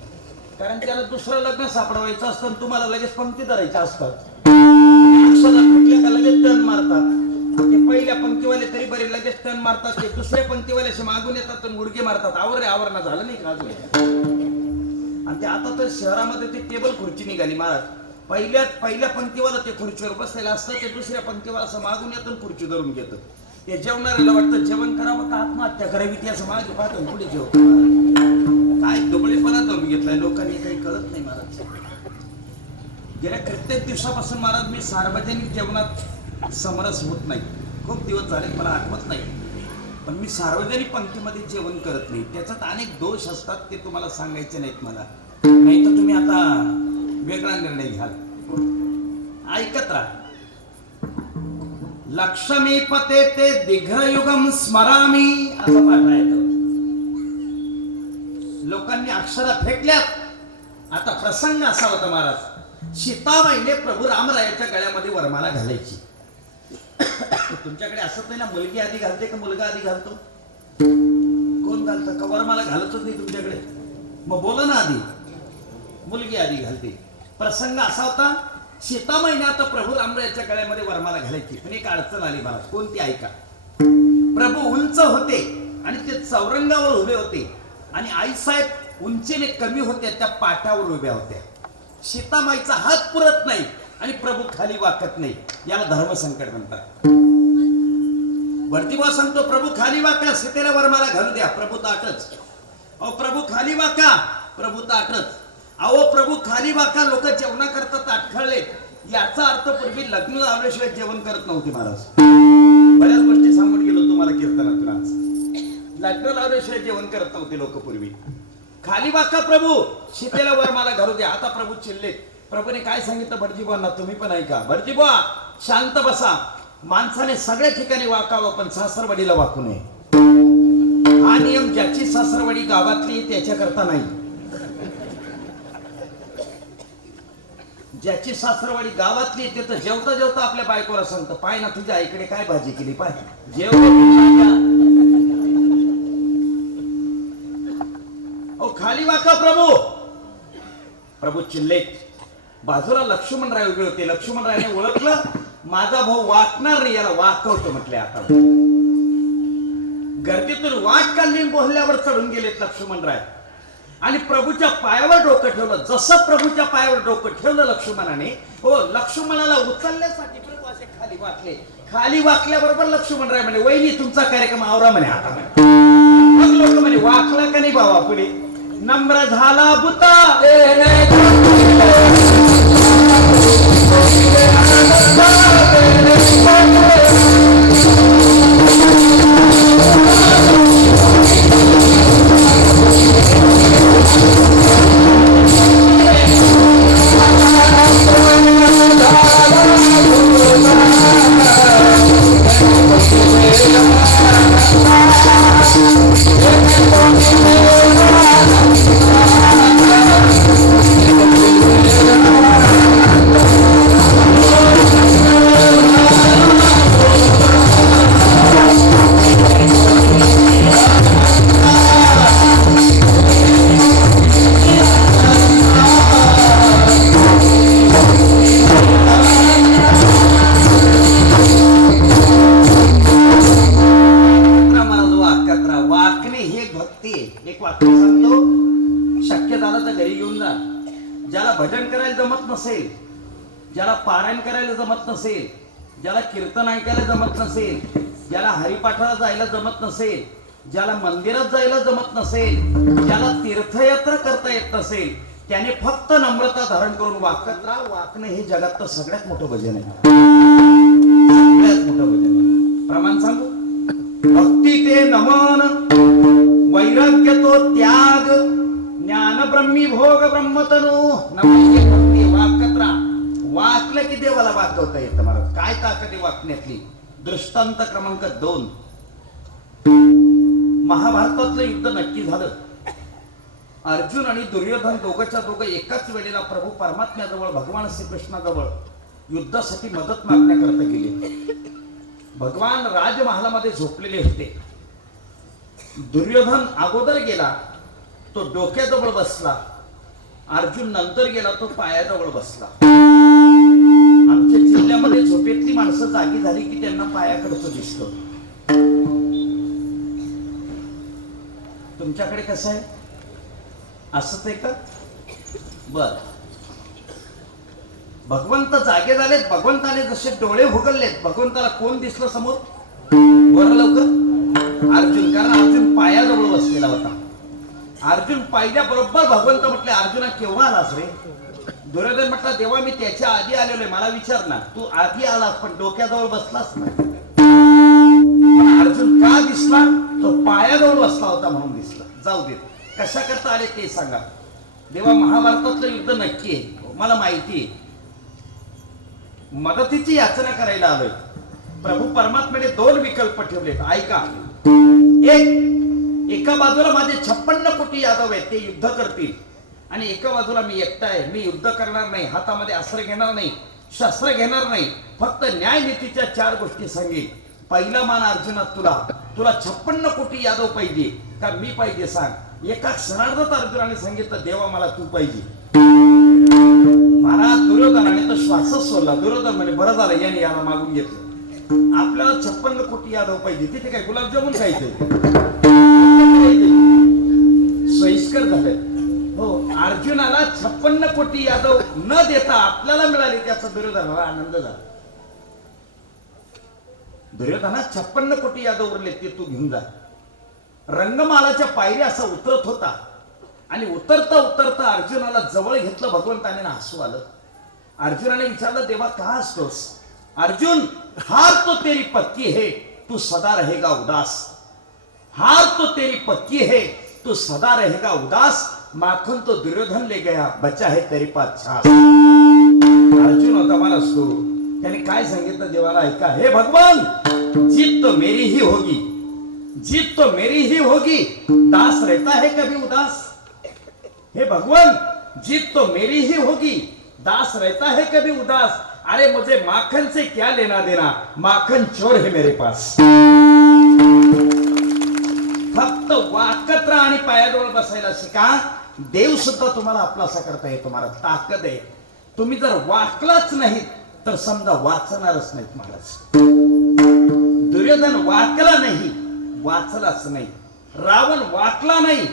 कारण त्याला दुसरं लग्न सापडवायचं असतं आणि तुम्हाला लगेच पंक्ती धरायच्या असतात. अक्षरा भेटल्या का लगेच टन मारतात. ते पहिल्या पंक्तीवाले तरी बरे लगेच टन मारतात. ते दुसऱ्या पंक्तीवाल्याशी मागून येतात आणि गुडघे मारतात. आवरणं झालं नाही का अजून. आणि ते आता तर शहरामध्ये ते टेबल खुर्ची निघाली महाराज. पहिल्या पंक्तीवाला ते खुर्चीवर बसलेलं असतं. ते दुसऱ्या पंक्तीवाला असं मागून येतं खुर्ची धरून घेतं. ते जेवणाऱ्याला वाटतं जेवण करावं का आत्महत्या करावी ती असं मागे पाहतो पुढे जेवतो. काय दुबळेपणा धरून घेतलाय लोकांनी काही कळत नाही महाराज. गेल्या कित्येक दिवसापासून महाराज मी सार्वजनिक जेवणात समरस होत नाही. खूप दिवस झाले मला आठवत नाही. पण मी सार्वजनिक पंक्तीमध्ये जेवण करत नाही. त्याच्यात अनेक दोष असतात ते तुम्हाला सांगायचे नाहीत मला. नाही तर तुम्ही आता वेगळा निर्णय घ्याल. ऐकत राहा. लक्ष्मीपते ते दिघ्रयुगम स्मरामी असं पाठ आहे. लोकांनी अक्षरा फेकल्यात. आता प्रसंग असा होता महाराज. सीताबाईने प्रभू रामरायाच्या गळ्यामध्ये वरमाला घालायची. तुमच्याकडे असत नाही ना मुलगी आधी घालते का मुलगा आधी घालतो? कोण घालतं का? वरमाला घालतच नाही तुमच्याकडे. मग बोला ना आधी. मुलगी आधी घालते. प्रसंग असा होता सीताबाईने आता प्रभू रामरायाच्या गळ्यामध्ये वरमाला घालायची. पण एक अडचण आली महाराज. कोणती ऐका. प्रभू उंच होते आणि ते चौरंगावर उभे होते आणि आईसाहेब उंचीने कमी होत्या त्या पाटावर उभ्या होत्या. सीतामाईचा हात पुरत नाही आणि प्रभू खाली वाकत नाही. याला धर्मसंकट म्हणतात. भरतीबा सांगतो प्रभू खाली वाका सीतेला वरमाला घालू द्या. प्रभू ताटच. अहो प्रभू खाली वाका. प्रभू ताटच. अहो प्रभू खाली वाका. लोक जेवणा करता ताट खळले. याचा अर्थ पूर्वी लग्न लावल्याशिवाय जेवण करत नव्हते महाराज. बऱ्याच गोष्टी सांगून गेलो तुम्हाला कीर्तनातून आज. लग्न लावल्याशिवाय जेवण करत नव्हते लोक पूर्वी. खाली वाका प्रभू सीतेला वरमाला घालू द्या. आता प्रभू चिल्ले. प्रभूने काय सांगितलं भटजीबांना तुम्ही पण ऐका. भटजीबा शांत बसा. माणसाने सगळ्या ठिकाणी वाकावं पण सासरवाडीला वाकू नये. हा नियम ज्याची सासरवाडी गावातली त्याच्याकरता नाही. ज्याची सासरवाडी गावातली ते तर जेवता जेवता आपल्या बायकोला सांगतं पाय ना तुझ्या आईकडे काय भाजी केली पाय जेव. खाली वाका प्रभू. प्रभू चिल्ले. बाजूला लक्ष्मणराय उभे होते. लक्ष्मणरायने ओळखलं माझा भाऊ वाकणार नाही याला वाकवतो म्हटले. आता गर्दीतून वाट काढली बोलल्यावर चढून गेलेत लक्ष्मणराय आणि प्रभूच्या पायावर डोकं ठेवलं. जसं प्रभूच्या पायावर डोकं ठेवलं लक्ष्मणाने हो लक्ष्मणाला उचलण्यासाठी प्रभू असे खाली वाकले. खाली वाकल्याबरोबर लक्ष्मणराय म्हणे वहिनी तुमचा कार्यक्रम आवरा म्हणे आता. मग लोक म्हणे वाकला का नाही बाबा पुढे. नम्र झाला बुता नसेल, ज्याला पारायण करायला जमत नसेल, ज्याला कीर्तन ऐकायला जमत नसेल, ज्याला हरिपाठाला जायला जमत नसेल, ज्याला मंदिरात जायला जमत नसेल, ज्याला तीर्थयात्रा करता येत नसेल त्याने फक्त नम्रता धारण करून वाकत राहा. वाकणं हे जगातलं सगळ्यात मोठं भजन आहे. सगळ्यात मोठं भजन आहे. प्रमाण सांगू. भक्ती ते नमन, वैराग्य तो त्याग, ज्ञान ब्रह्मी भोग ब्रह्मतनु. नमन भक्ती. वाकत राहा. वाकलं की देवाला वाकवता येतं महाराज. काय ताकद आहे वाकण्यातली. दृष्टांत क्रमांक 2. महाभारतातलं युद्ध नक्की झालं. अर्जुन आणि दुर्योधन दोघंच्या दोघं एकाच वेळेला प्रभू परमात्म्याजवळ भगवान श्रीकृष्णाजवळ युद्धासाठी मदत मागण्याकरता गेले. भगवान राजमहालामध्ये झोपलेले होते. दुर्योधन अगोदर गेला, तो डोक्याजवळ बसला. अर्जुन नंतर गेला, तो पायाजवळ बसला. आमच्या जिल्ह्यामध्ये झोपेतली माणसं जागी झाली की त्यांना पायाकडचं दिसतं. तुमच्याकडे कसं आहे? असंच आहे का? बर. भगवंत जागे झालेत. भगवंताने जसे डोळे उघडलेत, भगवंताला कोण दिसलं समोर? बरं लवकर अर्जुन. कारण अर्जुन पायाजवळ बसलेला होता. अर्जुन पाहिल्याबरोबर भगवंत म्हटले, अर्जुना केव्हा आलास रे? दुर्योधन म्हटला, देवा मी त्याच्या आधी आलेलो आहे. मला विचार ना, तू आधी आलास पण डोक्याजवळ बसलास ना. अर्जुन का दिसला? तो पायाजवळ बसला होता म्हणून दिसला. जाऊ दे, कशा करता आले ते सांगा. देवा महाभारतातलं युद्ध नक्की आहे, मला माहिती आहे. मदतीची याचना करायला आलोय. प्रभू परमात्म्याने 2 विकल्प ठेवलेत, ऐका. एका बाजूला माझे 56 कोटी यादव आहेत, ते युद्ध करतील. आणि एका बाजूला मी एकटा आहे, मी युद्ध करणार नाही, हातामध्ये अस्त्र घेणार नाही, शस्त्र घेणार नाही, फक्त न्यायनीतीच्या 4 गोष्टी सांगेल. पहिला मान अर्जुना, तुला 56 कोटी यादव पाहिजे का मी पाहिजे सांग. एका क्षणार्धात अर्जुनाने सांगितलं, देवा मला तू पाहिजे. महाराज दुर्योधनाने तर श्वासच सोडला. दुर्योधन म्हणे, बरं झालं याने याला मागून घेतलं. आपल्याला 56 कोटी यादव पाहिजे. तिथे काय गुलाबजामुन खायचे? सोयीस्कर झालं. हो, अर्जुनाला 56 कोटी यादव न देता आपल्याला मिळाले, त्याचा दुर्योधनाला आनंद झाला. दुर्योधना 56 कोटी यादव उरले, ते तू घेऊन जा. रंगमालाच्या पायऱ्या असा उतरत होता आणि उतरता उतरता अर्जुनाला जवळ घेतलं भगवंताने, हसू आलं. अर्जुनाने विचारलं, देवा का हसतोस? अर्जुन, हार तो तेरी पक्की है, तू सदा रहेगा उदास. हार तो तेरी पक्की है, तू सदा रहेगा उदास. माखन तो दुर्योधन ले गया, बचा है तेरे पास छास. अर्जुन होता मानस तो. त्याने काय सांगितलं देवाला, ऐका. हे भगवान, जीत तो मेरी ही होगी, जीत तो मेरी ही होगी, दास रहता है कभी उदास. हे भगवान, जीत तो मेरी ही होगी, दास रहता है कभी उदास. अरे मुझे माखन से क्या लेना देना, माखन चोर है मेरे पास. फक्त वाकत राहा आणि पायाजवळ बसायला शिका. देव सुद्धा तुम्हाला आपलासा करता येतो. महाराज ताकद आहे. तुम्ही जर वाकलाच नाही तर समजा वाचणारच नाहीत महाराज. दुर्योधन वाकला नाही, वाचलाच नाही. रावण वाकला नाही,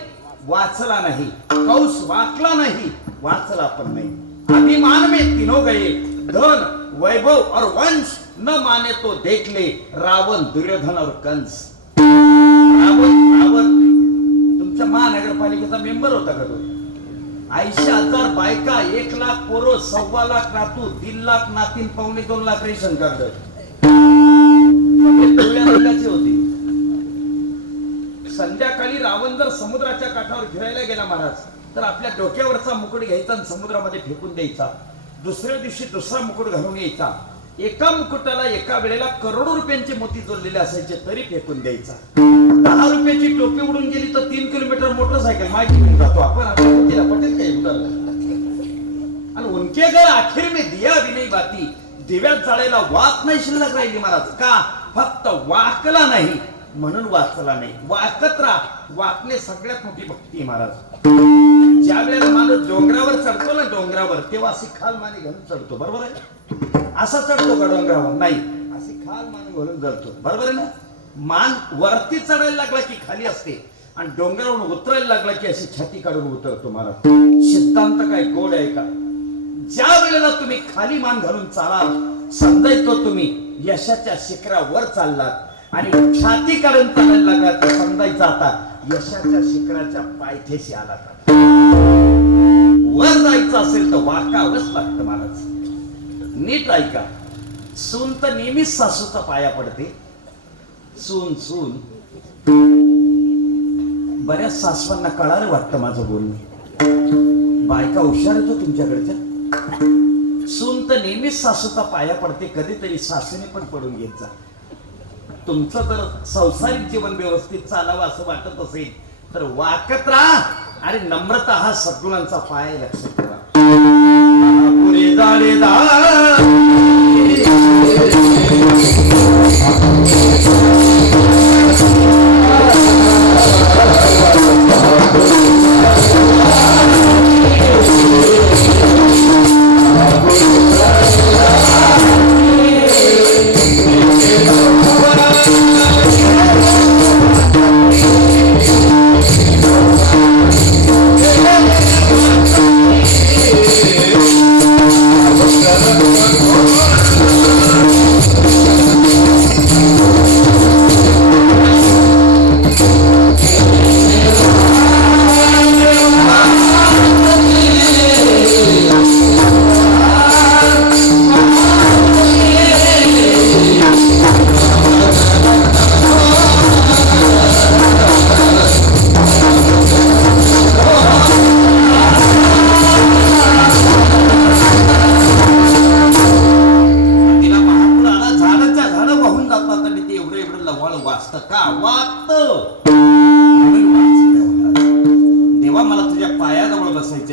वाचला नाही. कंस वाकला नाही, वाचला पण नाही. अभिमान में तीनों गए, धन वैभव और वंश, न माने तो देख ले रावण दुर्योधन और कंस. रावण तुमच्या महानगरपालिकेचा मेंबर होता का तो? 80,000 बायका, 1 लाख पोरं, 1.25 लाख नातू, 1.5 लाख नातीन, 1.25-2 लाख रेशन कार्ड होती. संध्याकाळी रावण जर समुद्राच्या काठावर फिरायला गेला महाराज, तर आपल्या डोक्यावरचा मुकुट घ्यायचा आणि समुद्रामध्ये फेकून द्यायचा. दुसऱ्या दिवशी दुसरा मुकुट घालून यायचा. एका मुकुटाला एका वेळेला करोडो रुपयांचे मोती जोडलेले असायचे, तरी फेकून द्यायचा. 10 रुपयाची टोपी उडून गेली तर 3 किलोमीटर मोटरसायकल मागे घेऊन जातो आपण. आपल्या मोतीला पटेल काही उतरला. आणि उनके घर आखिर में दिया भी नहीं बाती, दिव्यात जाळायला वात नाही शिल्लक राहिली महाराज. का? फक्त वाकला नाही म्हणून वाचला नाही. वाकत राहा. वाकणे सगळ्यात मोठी भक्ती महाराज. ज्या वेळेला माणूस डोंगरावर चढतो ना, डोंगरावर, तेव्हा अशी खाल माने घालून चढतो. बरोबर आहे? असा चढतो का डोंगरावर? नाही, अशी खाल माने घालून चढतो. बरोबर आहे ना? मान वरती चढायला लागला की खाली असते आणि डोंगरावरून उतरायला लागला की अशी छाती काढून उतरतो महाराज. सिद्धांत काय गोड आहे का? ज्या वेळेला तुम्ही खाली मान घालून चालाल, समजायचो तुम्ही यशाच्या शिखरावर चाललात. आणि छाती काढून चालायला लागला तर समजायचं आता यशाच्या शिखराच्या पायथ्याशी आला. वर जायचं असेल तर वाकावंच लागतं महाराज. नीट ऐका. सून तर नेहमीच सासूचा पाया पडते. सून सून बऱ्याच सासवांना कळालं वाटतं माझं बोलणं. बायका हुशार येतो तुमच्याकडच्या. सून तर नेहमीच सासूचा पाया पडते. कधीतरी सासूने पण पडून घेत जा. तुमचं जर संसारिक जीवन व्यवस्थित चालावं असं वाटत असेल तर वाकत राहा आणि नम्रता हा सद्गुणांचा पाय लक्षात ठेवा. पुढे जाणेदार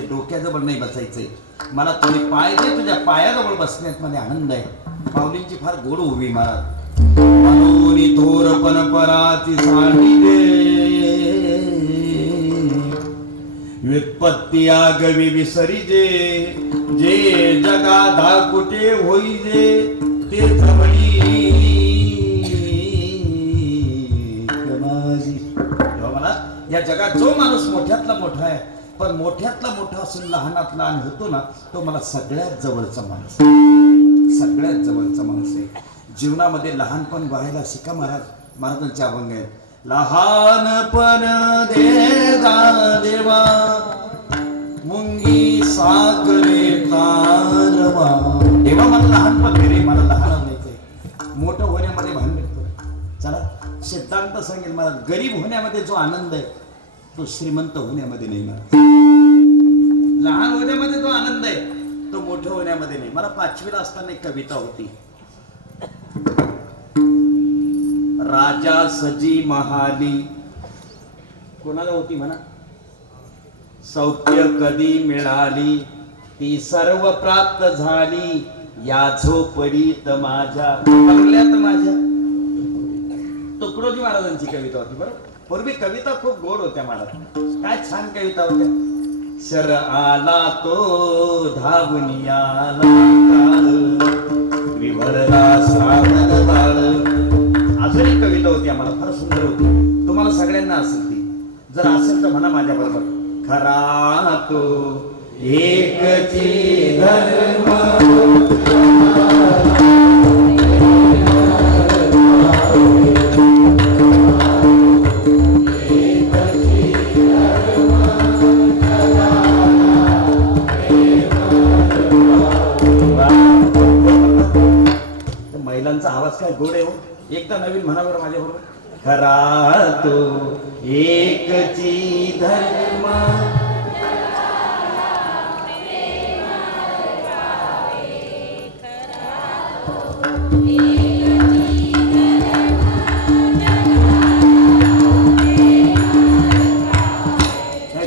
डोक्याजवळ नाही बसायचंय. मला तुझे पाय दे. तुझ्या पायाजवळ बसण्यात मला आनंद आहे. माऊलींची फार गोड उभी महाराज. मनोनी थोरपण पराची सांडी दे. व्युत्पत्ती आगवी विसरीजे. जे जगा धाकुटे होईजे ते जमणी मला. या जगात जो माणूस मोठ्यातला मोठा आहे पण मोठ्यातला मोठा असून लहानात लहान होतो ना तो मला सगळ्यात जवळचा माणूस. सगळ्यात जवळचा माणूस आहे. जीवनामध्ये लहानपण व्हायला शिका महाराज. महाराजांचे अभंग आहेत. लहानपण दे देवा मुंगी सागरे तारवा. देवा मला लहानपण दे रे. मला लहान व्हायचंय. मोठं होण्यामध्ये भान भेटतो. चला सिद्धांत सांगेल मला. गरीब होण्यामध्ये जो आनंद आहे तो श्रीमंत होण्यामध्ये नाही महाराज. लहान होण्यामध्ये जो आनंद आहे तो मोठं होण्यामध्ये नाही. मला 5वीला असताना एक कविता होती. राजा सजी महाली. कोणाला होती म्हणा. सौख्य कधी मिळाली ती सर्व प्राप्त झाली या झोपडीत माझ्या बंगल्यात माझ्या. तुकडोजी महाराजांची कविता होती. बरं पूर्वी कविता खूप गोड होत्या महाराज. काय छान कविता होत्या. शर आला तो धावून आला काळ विभरला श्रावण बाळ. अजून एक कविता होती आम्हाला फार सुंदर होती. तुम्हाला सगळ्यांना असेल ती. जर असेल तर म्हणा माझ्या बरोबर. खरा तो एकची धर्म महिलांचा आवाज काय गोड आहे हो. एकदा नवीन म्हणा बरं माझ्या बरोबर. खरा तो एकची धर्म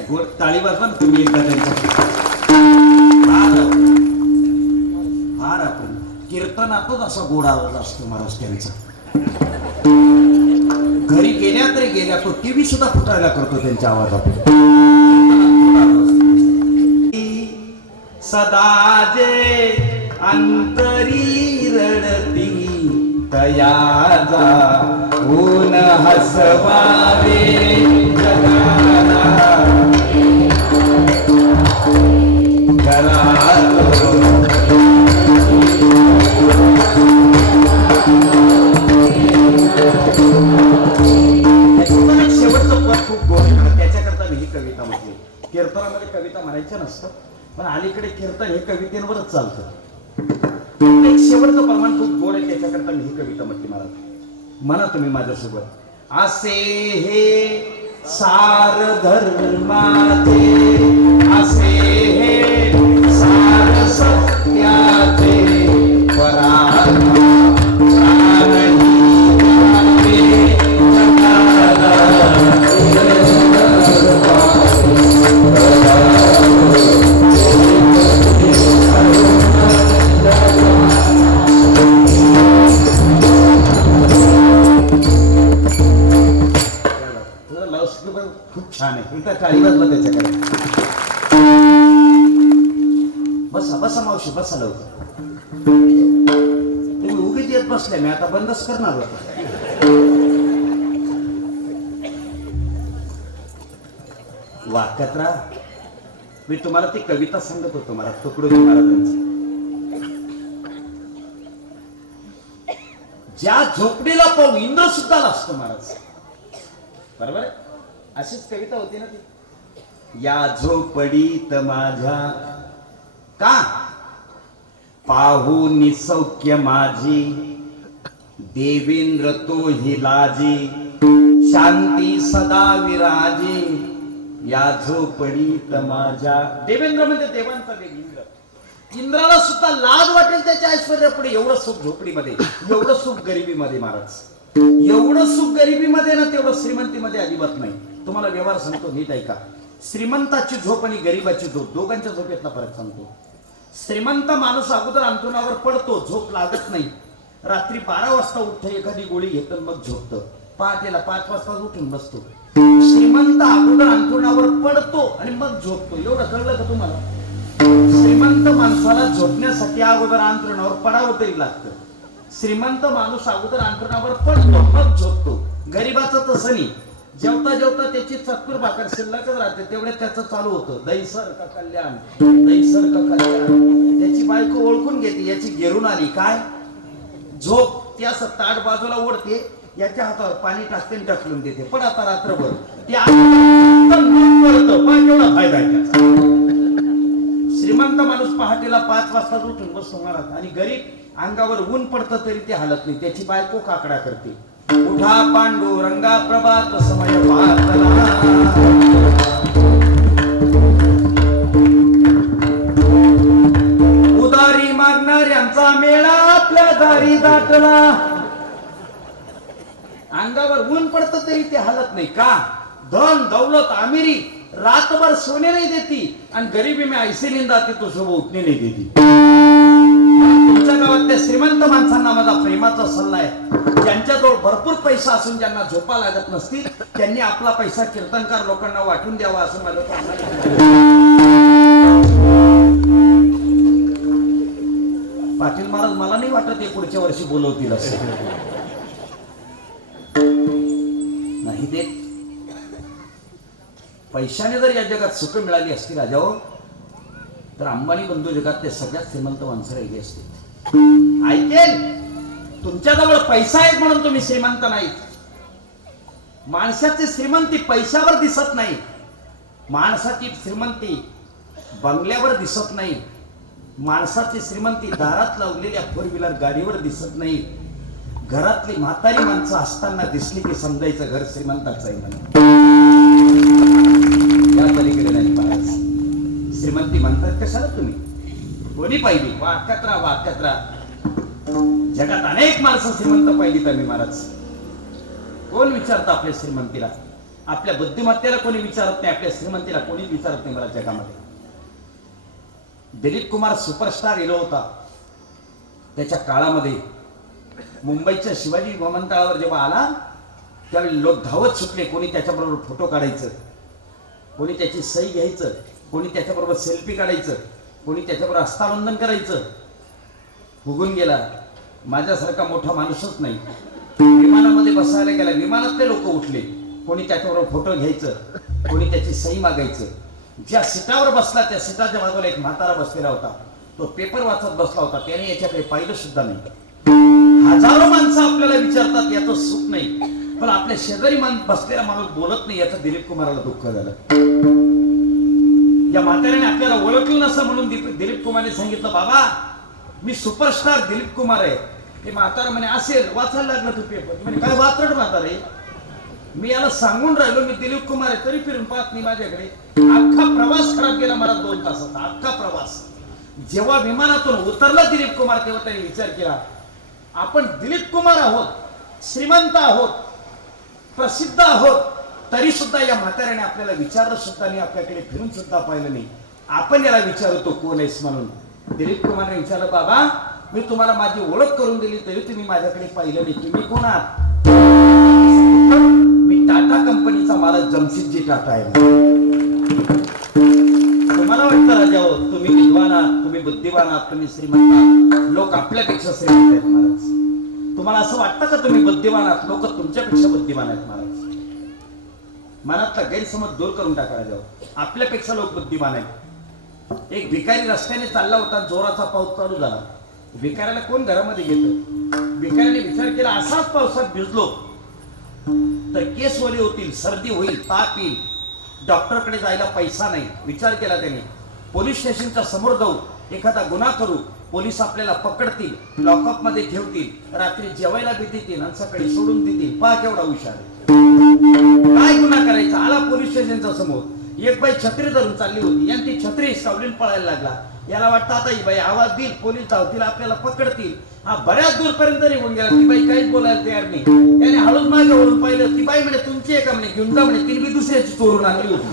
गोड. टाळी वाजवा ना तुम्ही एकदा त्यांच्या. फार आपण कीर्तनातच असा गोड आवाज असतो महाराज त्यांचा. घरी गेल्या तरी गेल्या तो टीव्ही सुद्धा फुटायला करतो त्यांच्या आवाजात. सदा जे अंतरी रडती तयाजा ऊन हसवावे जगाला. शेवटचं पद खूप गोड आहे. त्याच्याकरता मी ही कविता म्हटली. कीर्तनामध्ये कविता म्हणायच्या नसतं. हे कवितेवरच चालतं. एक शेवटचं प्रमाण खूप गोड आहे, त्याच्याकरता मी ही कविता म्हटली. मला म्हणा तुम्ही माझ्यासोबत. असे हे सार धर्माचे, असे हे सार सत्याचे, परात्मा खूप छान आहे. एकदा टाळी वाजवा त्याच्याकडे. बसा बसा मावशी, बसा लवकर. तुम्ही उगीच येत बसल्या, मी आता बंदच करणार होतो. वाक्यात राहा. मी तुम्हाला ती कविता सांगत होतो, मला तुकडोजी महाराजांची. ज्या झोपडीला पाहून इंद्र सुद्धा लाजतो महाराज. बरोबर आहे, अशीच कविता होती ना ती. या झोपडीत माझ्या का पाहून सौख्य माझी, देवेंद्र तो ही लाजी, शांती सदा विराजी. या झोपडीत माझ्या. देवेंद्र म्हणजे देवांचा देव इंद्र. इंद्राला सुद्धा लाज वाटेल त्याच्या ऐश्वर्यापुढे. एवढं सुख झोपडीमध्ये, एवढं सुख गरिबीमध्ये महाराज. एवढं सुख गरिबीमध्ये ना, तेवढं श्रीमंतीमध्ये अजिबात नाही. तुम्हाला व्यवहार सांगतो, नीट ऐका. श्रीमंताची झोप आणि गरीबाची झोप, दोघांच्या झोपेतला फरक सांगतो. श्रीमंत माणूस अगोदर अंथरुणावर पडतो, झोप लागत नाही. रात्री 12 वाजता उठतं, एखादी गोळी घेतं, मग झोपतं. पहाटेला 5 वाजता उठून बसतो. श्रीमंत अगोदर अंथरुणावर पडतो आणि मग झोपतो. एवढं कळलं का तुम्हाला? श्रीमंत माणसाला झोपण्यासाठी अगोदर अंथरुणावर पडावं तरी लागतं. श्रीमंत माणूस अगोदर अंथरुणावर पडतो, मग झोपतो. गरीबाचं तसं नाही. जेवता जेवता त्याची चतुर भाकर शिल्लकच राहते, तेवढे त्याचं चालू होतं, दैसर का कल्याण, दैसर का कल्याण. त्याची बायको ओळखून घेते, याची घेरून आली काय झोप. ती असं ताट बाजूला ओढते, याच्या हातावर पाणी टाकते, टाकलून देते. पण आता रात्रभर ते पडतं. पण एवढा फायदा आहे त्याचा. श्रीमंत माणूस पहाटेला 5 वाजता उठून बसतो महाराज, आणि गरीब अंगावर ऊन पडतं तरी ते हालत नाही. त्याची बायको काकडा करते. उठा पांडुरंगा प्रभात समय पातला, उदारी मागणाऱ्यांचा मेळा आपल्या दारी दाटला. अंगावर ऊन पडतं तरी ते हालत नाही. का? धन दौलत आमिरी रातभर सोने नाही देती, आणि गरीबी में ऐसे निंदा ते तो सुबह उठणे नाही देती. तुमच्या गावात त्या श्रीमंत माणसांना माझा प्रेमाचा सल्ला आहे. ज्यांच्याजवळ भरपूर पैसा असून ज्यांना झोपा लागत नसतील, त्यांनी आपला पैसा कीर्तनकार लोकांना वाटून द्यावा, असं माझं पाटील महाराज. मला नाही वाटत ते पुढच्या वर्षी बोलवतील असं. नाही देत. पैशाने जर या जगात सुख मिळाली असती राजाओ, तर अंबानी बंधू जगात ते सगळ्यात श्रीमंत माणसं राहिली असते. ऐकेल, तुमच्याजवळ पैसा आहे म्हणून तुम्ही श्रीमंत नाहीत. माणसाची श्रीमंती पैशावर दिसत नाही. माणसाची श्रीमंती बंगल्यावर दिसत नाही. माणसाची श्रीमंती दारात लावलेल्या 4 व्हीलर गाडीवर दिसत नाही. घरातली म्हातारी माणसं असताना दिसली की समजायचं घर श्रीमंताचं आहे म्हणून. या पलीकडे नाही महाराज. श्रीमंती म्हणतात कशाला तुम्ही? कोणी पाहिली? वाक्यात राहा, वाक्यात राहा. जगात अनेक माणसं श्रीमंत पाहिलीत आम्ही महाराज. कोण विचारतं आपल्या श्रीमंतीला? आपल्या बुद्धिमत्तेला कोणी विचारत नाही, आपल्या श्रीमंतीला कोणी विचारत नाही मला जगामध्ये. दिलीप कुमार सुपरस्टार येलो होता. त्याच्या काळामध्ये मुंबईच्या शिवाजी विमानतळावर जेव्हा आला, त्यावेळी लोक धावत सुटले. कोणी त्याच्याबरोबर फोटो काढायचं, कोणी त्याची सही घ्यायचं, कोणी त्याच्याबरोबर सेल्फी काढायचं, कोणी त्याच्याबरोबर हस्तांदोलन करायचं. फुगून गेला. माझ्यासारखा मोठा माणूसच नाही. विमानामध्ये बसायला गेला, विमानातले लोक उठले. कोणी त्याच्याबरोबर फोटो घ्यायचं, कोणी त्याची सही मागायचं. ज्या सीटावर बसला त्या सीटाच्या बाजूला एक म्हातारा बसलेला होता. तो पेपर वाचत बसला होता. त्याने याच्याकडे पाहिलं सुद्धा नाही. हजारो माणसं आपल्याला विचारतात, याचं सुख नाही, पण आपल्या शेजारी बसलेला माणूस बोलत नाही, याचं दिलीप कुमाराला दुःख झालं. या म्हाताऱ्याने आपल्याला ओळखलं नसं म्हणून दिलीप कुमारने सांगितलं, बाबा मी सुपरस्टार दिलीप कुमार आहे. ते म्हातारा म्हणे असेल, वाचायला लागलं तू पेपर. म्हणे काय वात्रट म्हातारे, मी याला सांगून राहिलो मी दिलीप कुमार आहे, तरी फिरून पाहत नाही माझ्याकडे. अख्खा प्रवास खराब गेला मला 2 तासाचा, अख्खा प्रवास. जेव्हा विमानातून उतरला दिलीप कुमार तेव्हा त्यांनी विचार केला, आपण दिलीप कुमार आहोत, श्रीमंत आहोत, प्रसिद्ध आहोत, तरी सुद्धा या म्हाताऱ्याने आपल्याला विचारलं सुद्धा नाही, आपल्याकडे फिरून सुद्धा पाहिलं नाही. आपण याला विचारतो कोण आहेस म्हणून. दिलीप कुमारने विचारलं, बाबा मी तुम्हाला माझी ओळख करून दिली तरी तुम्ही माझ्याकडे पाहिलं नाही, तुम्ही कोण आहात? मी टाटा कंपनीचा मालक जमशेदजी टाटा आहे. तुम्हाला वाटतं राजा हो, तुम्ही विद्वान आहात, तुम्ही बुद्धिवान आहात, तुम्ही श्रीमंत आहात, लोक आपल्यापेक्षा श्रीमंत आहेत महाराज. तुम्हाला असं वाटतं का तुम्ही बुद्धिवान आहात, लोक तुमच्यापेक्षा बुद्धिवान आहेत महाराज? मनातला गैरसमज दूर करून टाका राजा हो. आपल्यापेक्षा लोक बुद्धिमान आहेत. एक भिकारी रस्त्याने चालला होता, जोराचा पाऊस चालू झाला. भिकाऱ्याला कोण घरामध्ये घेतं? भिकाऱ्याने विचार केला, असाच पावसात भिजलो तर केस ओले होतील, सर्दी होईल, ताप येईल, डॉक्टरकडे जायला पैसा नाही. विचार केला त्याने, पोलीस स्टेशनच्या समोर जाऊ, एखादा गुन्हा करू, पोलीस आपल्याला पकडतील, लॉकअप मध्ये ठेवतील, रात्री जेवायला बी देतील आणि सकाळी सोडून देतील. पहा केवढा हुशार आहे. काय गुन्हा करायचा? आला पोलीस स्टेशनच्या समोर. एक बाई छत्री धरून चालली होती, आणि ती छत्री सावलीन पळायला लागला. याला वाटतं आता ही बाई आवाज देईल, पोलीस धावतील, आपल्याला पकडतील. हा बऱ्याच दूरपर्यंत निघून गेला. ती बाई काहीच बोलायला तयार नाही. त्याने हळूच मागे वळून पाहिलं. ती बाई म्हणे तुमची आहे का म्हणे, घेऊन जा म्हणे, तिने बी दुसऱ्याची चोरून आणली होती.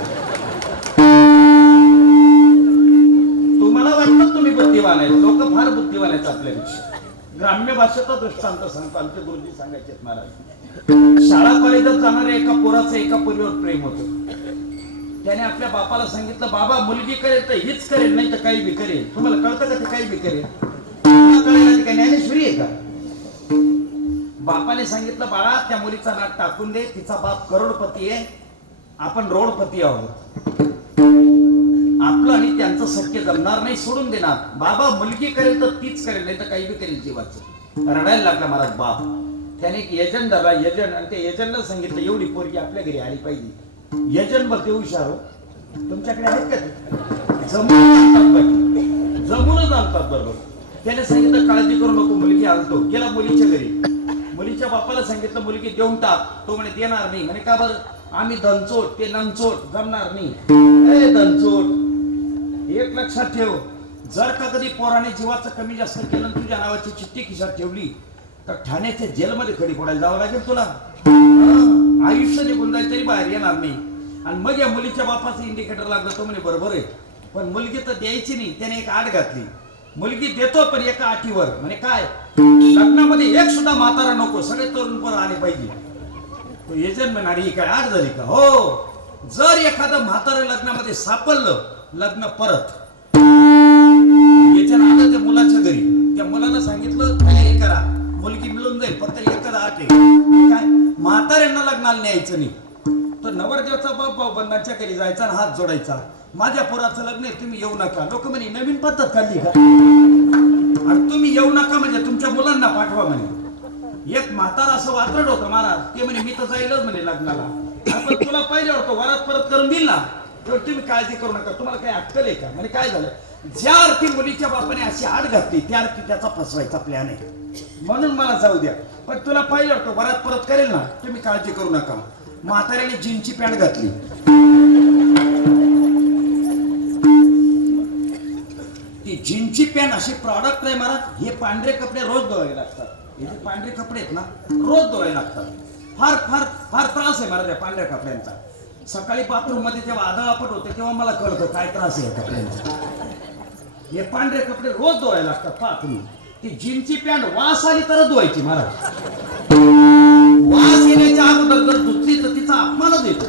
तुम्हाला वाटतं तुम्ही बुद्धिवान आहेत, लोक फार बुद्धिवान आहेत आपल्यापेक्षा. ग्राम्य भाषेचा दृष्टांत सांगतो, आमचे गुरुजी सांगायचे महाराज. शाळा कॉलेजात जाणाऱ्या एका पोराचं एका पोरीवर प्रेम होतं. त्याने आपल्या बापाला सांगितलं, बाबा मुलगी करेल तर हीच करेल, नाही तर काही बी करेल. तुम्हाला कळतं का ते काही बी करेल? कळायला काय ज्ञानेश्वरी आहे का? बापाने सांगितलं, बाळा त्या मुलीचा नाक टाकून दे, तिचा बाप करोडपती आहे, आपण रोडपती आहोत, आपलं आणि त्यांचं सख्य जमणार नाही, सोडून देणार. बाबा मुलगी करेल तर तीच करेल, नाही तर काही बी करेल जीवाचं. रडायला लागला महाराज बाप. त्याने एक एजंट धरला, एजंट, आणि त्या एजंटला सांगितलं एवढी पोरगी आपल्या घरी आली पाहिजे. एजंट बघ ते हुशार हो, तुमच्याकडे आहेत का ते? जमूनच आणतात बरोबर. त्याने सांगितलं काळजी करू नको, मुलगी आणतो. गेला मुलीच्या घरी. मुलीच्या बापाला सांगितलं मुलगी देऊन टाक. तो म्हणे देणार नाही. म्हणे का बरं? आम्ही धनचोट, ते ननचोट, जमणार नाही. ए धनचोट, एक लक्षात ठेव, जर का कधी पोराने जीवाचं कमी जास्त केलं, तुझ्या नावाची चिठ्ठी खिशात ठेवली तर ठाण्याच्या जेलमध्ये खडी फोडायला जावं लागेल तुला. आयुष्य निघून जाईल तरी बाहेर येणार नाही. आणि मग या मुलीच्या बापाचं इंडिकेटर लागलं. तो म्हणे बरोबर आहे, पण मुलगी तर द्यायची नाही. त्याने एक आट घातली, मुलगी देतो पण एका अटीवर. म्हणे काय? लग्नामध्ये एक सुद्धा म्हातारा नको, सगळे तरुण पोरं आले पाहिजे. तो एजंट म्हणाली ही काय आठ झाली का? हो, जर एखादं म्हातारा लग्नामध्ये सापडलं, लग्न परत. एजंट आलं त्या मुलाच्या घरी. त्या मुलाला सांगितलं तयारी करा, मुलगी मिळून जाईल, फक्त एकच आठ आहे काय, म्हाताऱ्यांना लग्नाला न्यायचं नाही. तर नवरदेवाचा बाप भाऊबंधांच्या घरी जायचा आणि हात जोडायचा, माझ्या पोराचं लग्न आहे, तुम्ही येऊ नका. लोक म्हणे नवीन पद्धत काढली का? आणि तुम्ही येऊ नका म्हणजे तुमच्या मुलांना पाठवा म्हणे. एक म्हातारा असं वात्रट होतं महाराज. ते म्हणे मी तर जाईलच म्हणे लग्नाला, आपण तुला पाहिजे होतं वरात परत करून देईल ना, तेव्हा तुम्ही काळजी करू नका, तुम्हाला काही अक्कल आहे का? म्हणजे काय झालं, ज्या अर्थी मुलीच्या बापाने अशी आड घातली त्या अर्थी त्याचा फसवायचा प्लॅन आहे. म्हणून मला जाऊ द्या, पण तुला पाहिजे होतं वरात परत करेल ना, तुम्ही काळजी करू नका. म्हाताऱ्याने जीनची पॅन्ट घातली. ती जीनची पॅन्ट अशी प्रॉडक्ट नाही महाराज. हे पांढरे कपडे रोज धुवावे लागतात. हे जे पांढरे कपडे आहेत ना, रोज धुवावे लागतात. फार फार फार त्रास आहे महाराज या पांढऱ्या कपड्यांचा. सकाळी बाथरूम मध्ये जेव्हा आदळापट होते तेव्हा मला कळतं काय त्रास आहे कपड्यांचा. हे पांढरे कपडे रोज धुवावे लागतात. पहा तुम्ही, ती जीनची पॅन्ट वास आली तरच धुवायची महाराज. वास येण्याच्या अगोदर जर धुतली तर तिचा अपमानच येतो.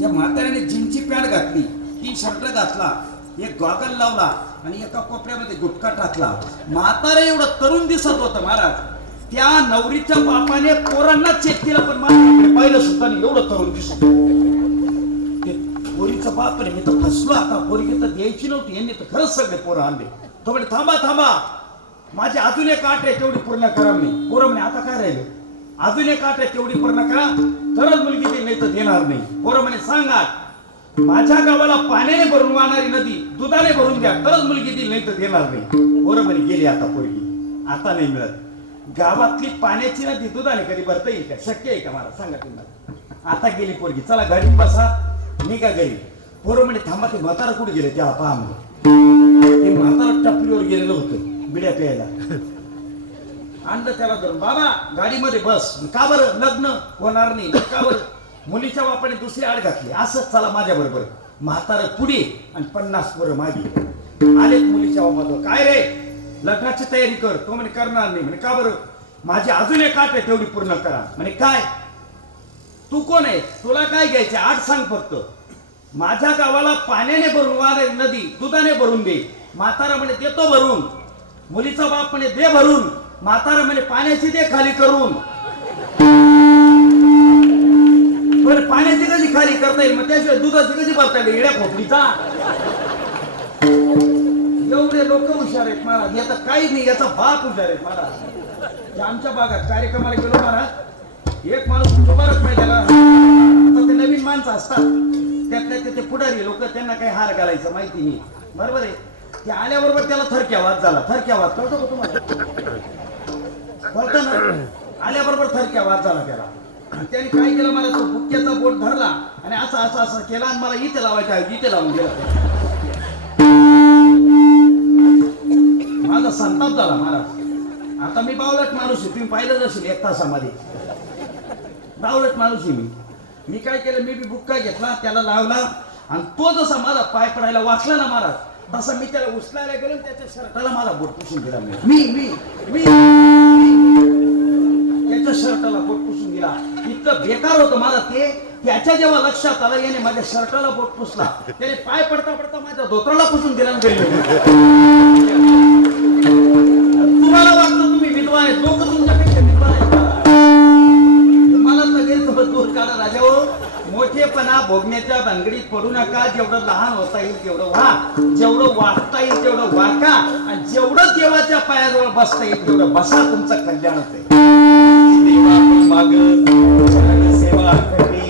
त्या म्हाताऱ्याने जीनची पॅन्ट घातली, टी शर्ट घातला, एक गॉगल लावला आणि एका कोपऱ्यामध्ये गुटखा टाकला. म्हातारा एवढं तरुण दिसत होतं महाराज. त्या नवरीच्या बापाने पोरांना चेक केलं, पण माझ्याकडे पाहिलं सुद्धा नाही, एवढं तरुण दिसत. पोरीचा बाप रे, मी तर फसलो आता, पोरगी तर द्यायची नव्हती, यांनी तर खरंच सगळे पोरं आणले. तो म्हणे थांबा थांबा, माझी अजून एक आठ आहे तेवढी पूर्ण करा. म्हणे पोरं म्हणे आता काय राहिलं, अजून एक आठ आहे तेवढी पूर्ण करा तरच मुलगी देईल, नाही तर देणार नाही. पोरं म्हणे सांगा. माझ्या गावाला पाण्याने भरून वाहणारी नदी दुधाने भरून द्या तरच मुलगी दिली, नाही तर देणार नाही. बरोबर गेली आता पोरगी, आता नाही मिळत. गावातली पाण्याची नदी दुधाने कधी भरता येईल का? शक्य आहे का मला सांगा तुम्हाला? आता गेली पोरगी, चला गाडीत बसा निघा घरी. पोरं म्हणे थांबा, ते म्हातारा कुठे गेले तेव्हा पहा म्हणून. ते म्हातारा टपरीवर गेलेलं होतं बिड्या प्यायला. आणलं त्याला धरून, बाबा गाडीमध्ये बस. का बरं? लग्न होणार नाही. का बरं? मुलीच्या बापाने दुसरी आड घातली. असंच चला माझ्या बरोबर. म्हातारं पुढे आणि 50 पोरं मागे. आलेत मुलीच्या बाबा, काय रे लग्नाची तयारी कर. तो म्हणे करणार नाही. म्हणे का बरं? माझी अजून एक आठ आहे तेवढी पूर्ण करा. म्हणे काय? तू कोण आहे? तुला काय घ्यायचे? आठ सांग फक्त. माझ्या गावाला पाण्याने भरून वाहणारी नदी दुधाने भरून दे. म्हातारा म्हणे देतो भरून. मुलीचा बाप म्हणे दे भरून. म्हातारा म्हणे पाण्याची दे खाली करून. बरं पाण्याची कशी खाली करता येईल? मग त्याशिवाय दुधाची कशी भरता येईल? येड्या खोपडीचा. एवढे लोक हुशार आहेत महाराज, याचा काही नाही, याचा बाप हुशार आहेत महाराज. आमच्या भागात कार्यक्रमाला गेलो महाराज, एक माणूस मुबारक माहितीला. आता ते नवीन माणसं असतात, त्यातल्या ते पुढारी लोक, त्यांना काही हार घालायचं माहिती नाही. बरोबर आहे. ते आल्याबरोबर त्याला थरक्यावाद झाला. थरक्यावाद कळतो का तुम्हाला? कळतं ना? आल्याबरोबर थरक्यावाद झाला त्याला. आणि त्याने काय केलं, मला तो बुक्क्याचा बोट धरला आणि असं असं असं केला आणि मला इथे लावायचं आहे, इथे लावून गेला. माझा संताप झाला महाराज. आता मी बावलट माणूस आहे, तुम्ही पाहिलं असेल 1 तासामध्ये. बावलट माणूस आहे मी काय केलं, मी बी बुक्का घेतला, त्याला लावला आणि तो जसा माझा पाय पडायला वाचला ना महाराज, तसा मी त्याला उचलायला गेलो, त्याच्या शर्टाला माझा बोट पुसून दिला. मी त्याच्या शर्टाला बोट पुसून दिला. इतकं बेकार होतं मला ते. त्याच्या जेव्हा लक्षात आलं, याने माझ्या शर्टाला बोट पुसला, त्याने पाय पडता पडता माझ्या धोत्राला पुसून दिला. तुम्हाला वाटतं तुम्ही विद्वान आहेत, लोक तुमच्यापेक्षा विद्वान आहेत. मला लगेच दूर काढा राजाओ. मोठेपणा भोगण्याच्या भानगडीत पडू नका. जेवढं लहान होता येईल तेवढं व्हा, जेवढं वागता येईल तेवढं वाका, आणि जेवढं देवाच्या पायाजवळ बसता येईल तेवढं बसा. तुमचं कल्याणच आहे. देवा माग सेवा करणे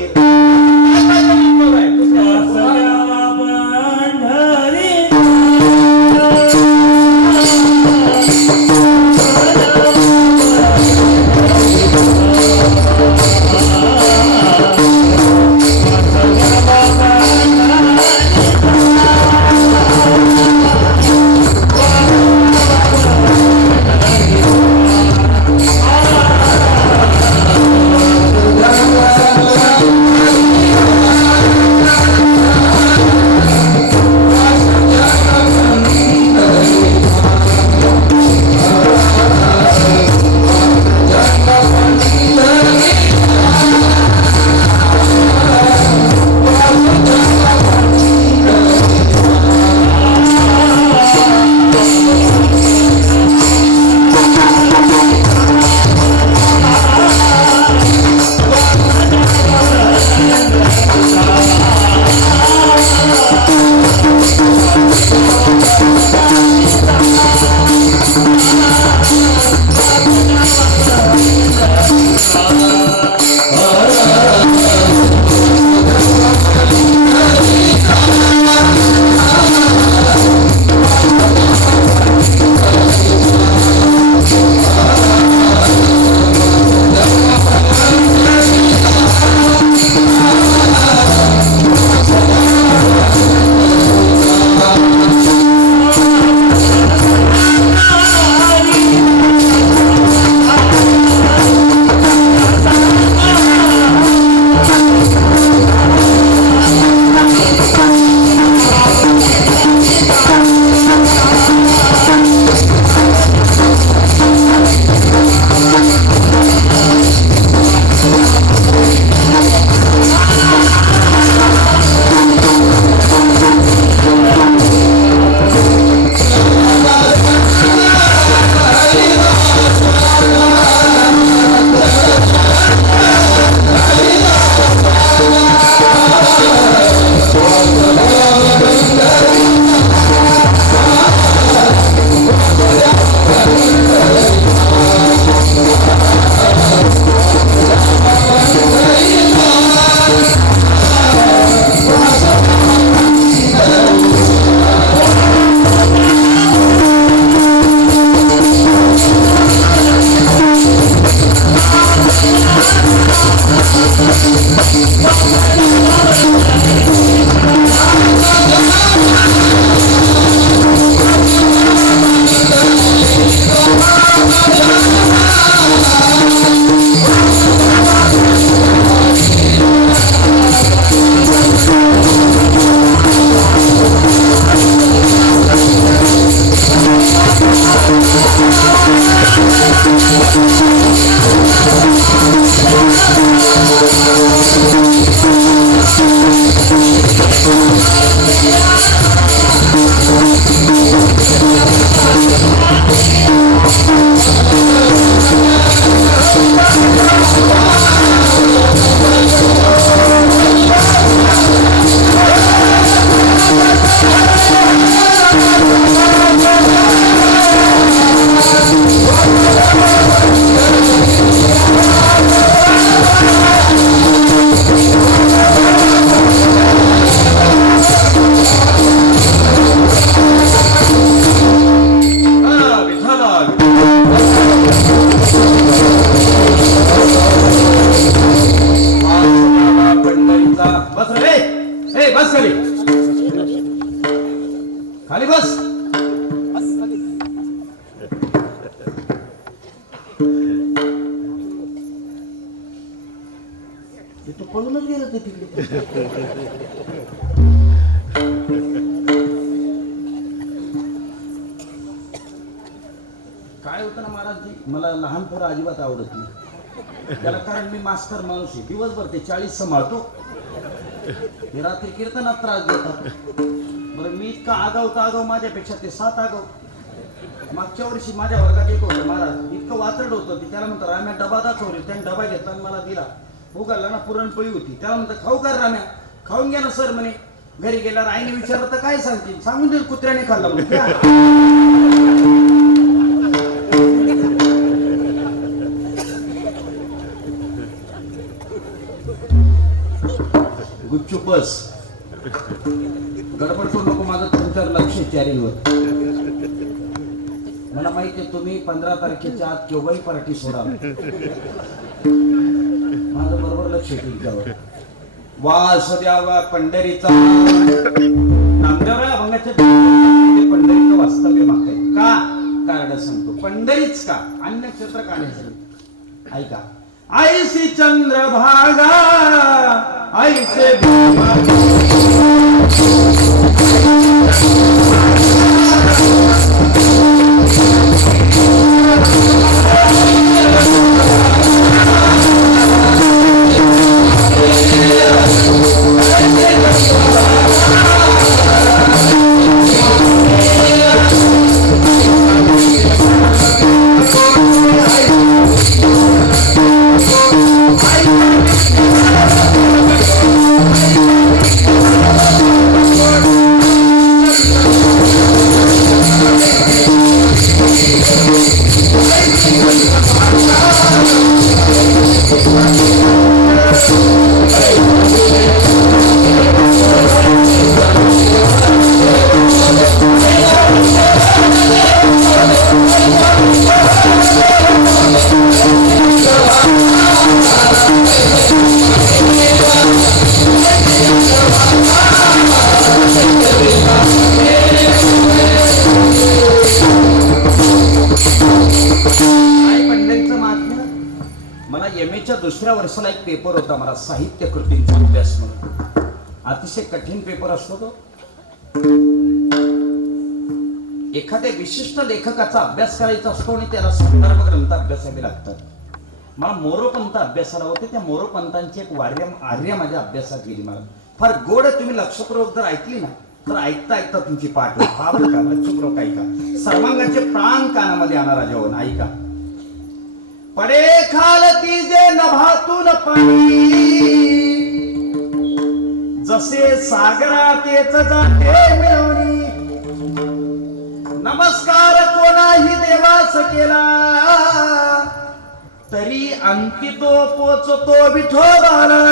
काय होतं ना महाराजजी, मला लहान पोरं अजिबात आवडत नाही. त्याला कारण मी मास्तर माणूस आहे, दिवसभर ते 40 सांभाळतो, हे रात्री कीर्तनात त्रास देतात. बरं मी इतका आगाव माझ्यापेक्षा ते 7 आगाव. मागच्या वर्षी माझ्या वर्गात एक होतं महाराज, इतकं वाचड होतं ते, त्याला म्हणतं राम्या डबा दाखवले, त्याने डबा घेतला आणि मला दिला. उघडला ना पुरणपोळी होती, त्याला म्हणतं खाऊ का राम्या? खाऊन घ्या ना सर म्हणे. घरी गेल्यावर आईने विचारलं तर काय सांगतील, सांगून देईल कुत्र्याने खाल्ला म्हणून. गुपचूप बस, गडबड करू नको, माझं तुमच्यावर लक्ष चॅरिंगवर. मला माहिती आहे तुम्ही 15 तारखेच्या आत केव्हाही पार्टी सोडा, माझं बरोबर लक्ष आहे तुमच्यावर. वासुदेवा पंढरीचा नामदेवराय अभंगाच्या पंढरीचं वास्तव्य मागताय का? कारण सांगतो, पंढरीच का, अन्य क्षेत्र का नाही सांगतो. ऐका, ऐसी चंद्रभागा ऐसे दुसऱ्या वर्षाला एक पेपर होता मला, साहित्य कृतींचा अभ्यास म्हणून. अतिशय कठीण पेपर असतो तो. एखाद्या विशिष्ट लेखकाचा अभ्यास करायचा असतो आणि त्याला संदर्भ ग्रंथ अभ्यासावे लागतात. मला मोरोपंत अभ्यासाला होते, त्या मोरोपंतांची एक आर्य माझ्या अभ्यासात गेली. मला फार गोड, तुम्ही लक्षपूर्वक जर ऐकली ना तर ऐकता ऐकता तुमची पाठ होईल. का लक्षपूर्वक ऐका, सर्वांगाचे प्राण कानामध्ये आणा जेवण. ऐका, पडे खालती जे नभातून पाणी, जसे सागरातेच जाते मिळवणी. नमस्कार कोणाही देवास केला, तरी अंती तो पोचतो विठोबाला.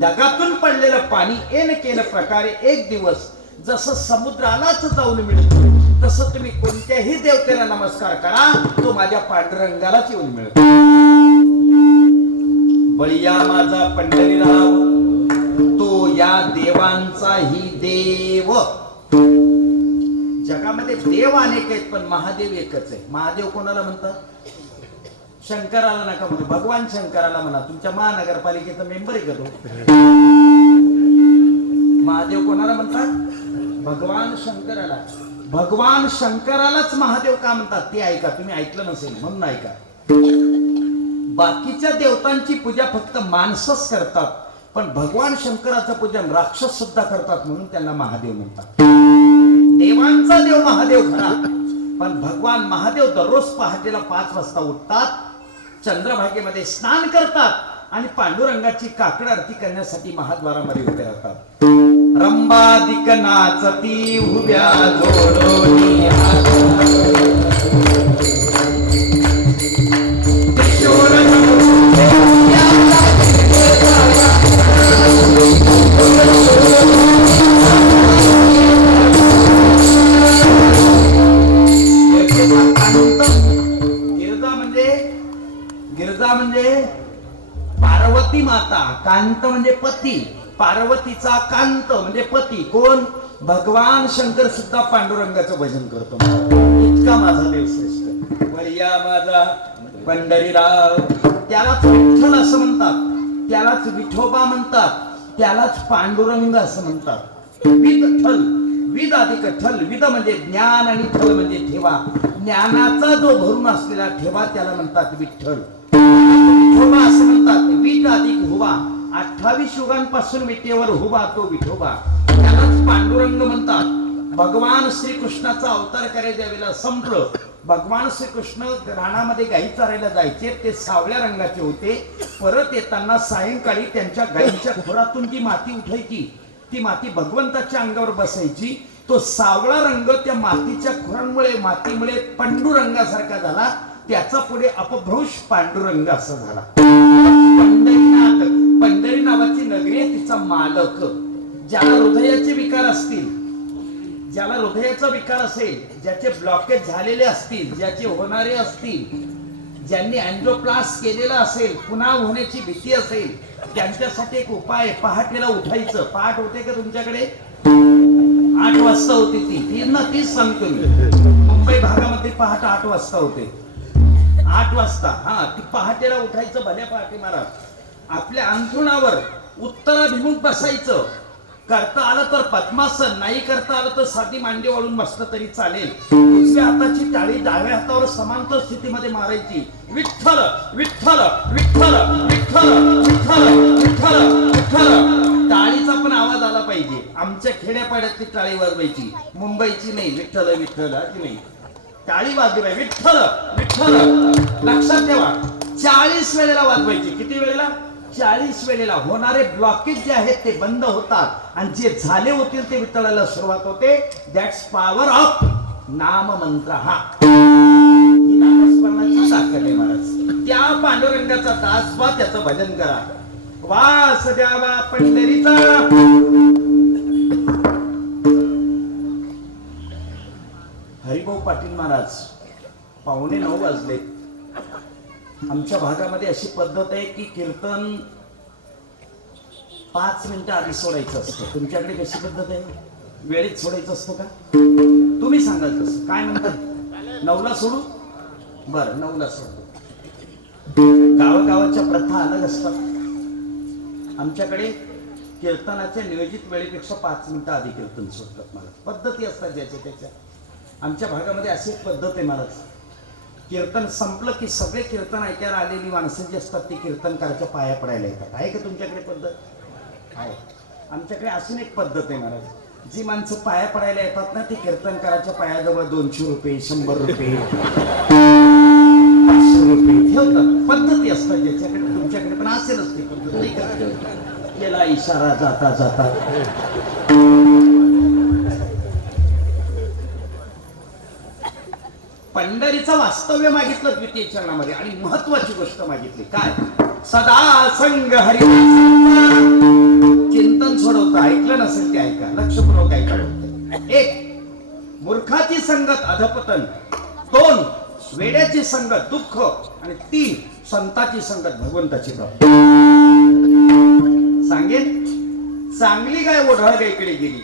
जगातून पडलेलं पाणी एन केलं प्रकारे एक दिवस जसं समुद्रालाच जाऊन मिळतं, तसं तुम्ही कोणत्याही देवतेला नमस्कार करा, तो माझ्या पांडुरंगालाच येऊन मिळतो. बळीया माझा पंढरीराव, तो या देवांचाही देव. जगामध्ये देव अनेक आहेत पण महादेव एकच आहे. महादेव कोणाला म्हणतात? शंकराला नका म्हणू, भगवान शंकराला म्हणा. तुमच्या महानगरपालिकेचा मेंबर आहे का तो? महादेव कोणाला म्हणतात? भगवान शंकराला. भगवान शंकरालाच महादेव का म्हणतात ते ऐका, तुम्ही ऐकलं नसेल म्हणून ऐका. बाकीच्या देवतांची पूजा फक्त माणसंच करतात, पण भगवान शंकराचं पूजन राक्षस सुद्धा करतात, म्हणून त्यांना महादेव म्हणतात. देवांचा देव महादेव खरा, पण भगवान महादेव दररोज पहाटेला 5 वाजता उठतात, चंद्रभागेमध्ये स्नान करतात आणि पांडुरंगाची काकड आरती करण्यासाठी महाद्वारामध्ये उभे राहतात. रंबादिक नाचती उभ्या जोडोनी गिरजा म्हणजे पार्वती माता, कांत म्हणजे पती. पार्वतीचा कांत म्हणजे पती कोण? भगवान शंकर सुद्धा पांडुरंगाचं भजन करतो. इतका माझा देव श्रेष्ठ. बळीया माझा पंढरीराव, त्याला विठ्ठल असं म्हणतात. त्यालाच विठोबा म्हणतात, त्यालाच पांडुरंग असं म्हणतात. विद ठल, विद अधिक ठल, विद म्हणजे ज्ञान आणि ठल म्हणजे ठेवा. ज्ञानाचा जो भरून असलेला ठेवा त्याला म्हणतात विठ्ठल, विठोबा असं म्हणतात. विद अधिक हुबा, 28 युगांपासून विटेवर हुबा तो विठोबा, त्यालाच पांडुरंग म्हणतात. भगवान श्रीकृष्णाचा अवतार करायच्या वेळेला संपलं. भगवान श्रीकृष्ण रानामध्ये गाई चारायला जायचे, ते सावळ्या रंगाचे होते. परत येताना सायंकाळी त्यांच्या गाईच्या खोरातून जी माती उठायची, ती माती भगवंताच्या अंगावर बसायची. तो सावळा रंग त्या मातीच्या खोरांमुळे, मातीमुळे पांडुरंगासारखा झाला. त्याचा पुढे अपभ्रंश पांडुरंग असा झाला. पंढरीनाथ, पंढरी नावाची नगरी आहे, तिचा मालक. ज्याला हृदयाचे विकार असतील, ज्याला हृदयाचा विकार असेल, ज्याचे ब्लॉकेज झालेले असतील, ज्याचे होणारे असतील, ज्यांनी अँजिओप्लास्ट केलेला असेल, पुन्हा होण्याची भीती असेल, त्यांच्यासाठी एक उपाय, पहाटेला उठायचं. पहाट होते का तुमच्याकडे? 8 वाजता होती तीच सांगतो मी. मुंबई भागामध्ये पहाट 8 वाजता होते. 8 वाजता हा ती पहाटेला उठायचं. भल्या पहाटे महाराज आपल्या अंथरुणावर उत्तराभिमुख बसायचं. करता आलं तर पद्मासन, नाही करता आलं तर साधी मांडी वाळून बसलं तरी चालेल. उजव्या हाताची टाळी डाव्या हातावर समांतर स्थितीमध्ये मारायची. विठ्ठल विठ्ठल विठ्ठल विठ्ठल विठ्ठल विठ्ठल विठ्ठल. टाळीचा पण आवाज आला पाहिजे. आमच्या खेड्यापाड्यातली टाळी वाजवायची, मुंबईची नाही. विठ्ठल विठ्ठल की नाही, टाळी वाजली पाहिजे. विठ्ठल विठ्ठल. लक्षात ठेवा, 40 वेळेला वाजवायची. किती वेळेला? 40 वेळेला. होणारे ब्लॉकेज जे आहेत ते बंद होतात आणि जे झाले होतील ते विठ्ठलाला सुरुवात होते. दॅट्स पॉवर ऑफ नाम मंत्र. हा ही नामस्मरणाची ताकद आहे महाराज. त्या पांडुरंगाचा दास व्हा, त्याचं भजन करा. वास द्यावा पंढरीचा. हरिभाऊ पाटील महाराज, 8:45 वाजले. आमच्या भागामध्ये अशी पद्धत आहे की कीर्तन 5 मिनिटं आधी सोडायचं असतं. तुमच्याकडे कशी पद्धत आहे? वेळेत सोडायचं असतं का? तुम्ही सांगाल तसं. काय म्हणतात? 9ला सोडू? बरं, 9ला सोडतो. गावागावाच्या प्रथा अलग असतात. आमच्याकडे कीर्तनाच्या नियोजित वेळेपेक्षा 5 मिनिटं आधी कीर्तन सोडतात महाराज. पद्धती असतात ज्याच्या त्याच्या. आमच्या भागामध्ये अशी एक पद्धत आहे महाराज. कीर्तन संपलं की सगळे कीर्तन ऐकायला आलेली माणसं जी असतात ती कीर्तनकाराच्या पाया पडायला येतात. आहे का तुमच्याकडे पद्धत? आहे. आमच्याकडे असून एक पद्धत आहे महाराज. जी माणसं पाया पडायला येतात ना, ती कीर्तनकाराच्या पायाजवळ 200 रुपये, 100 रुपये, 500 रुपये ठेवतात. पद्धती असतात ज्याच्याकडे. तुमच्याकडे पण असेलच ती पद्धत, नाही का? केला इशारा जाता जाता. पंढरीचं वास्तव्य मागितलं द्वितीय चरणामध्ये आणि महत्वाची गोष्ट मागितली. काय? सदा संग हरी. चिंतन सोडवतं. ऐकलं नसेल ते ऐका, लक्षपूर्वक ऐका. 1. मूर्खाची संगत अधपतन. 2. वेड्याची संगत दुःख. आणि 3. संताची संगत भगवंताची प्राप्ती. सांगेन, चांगली गाय ओढाळ गायकडे गेली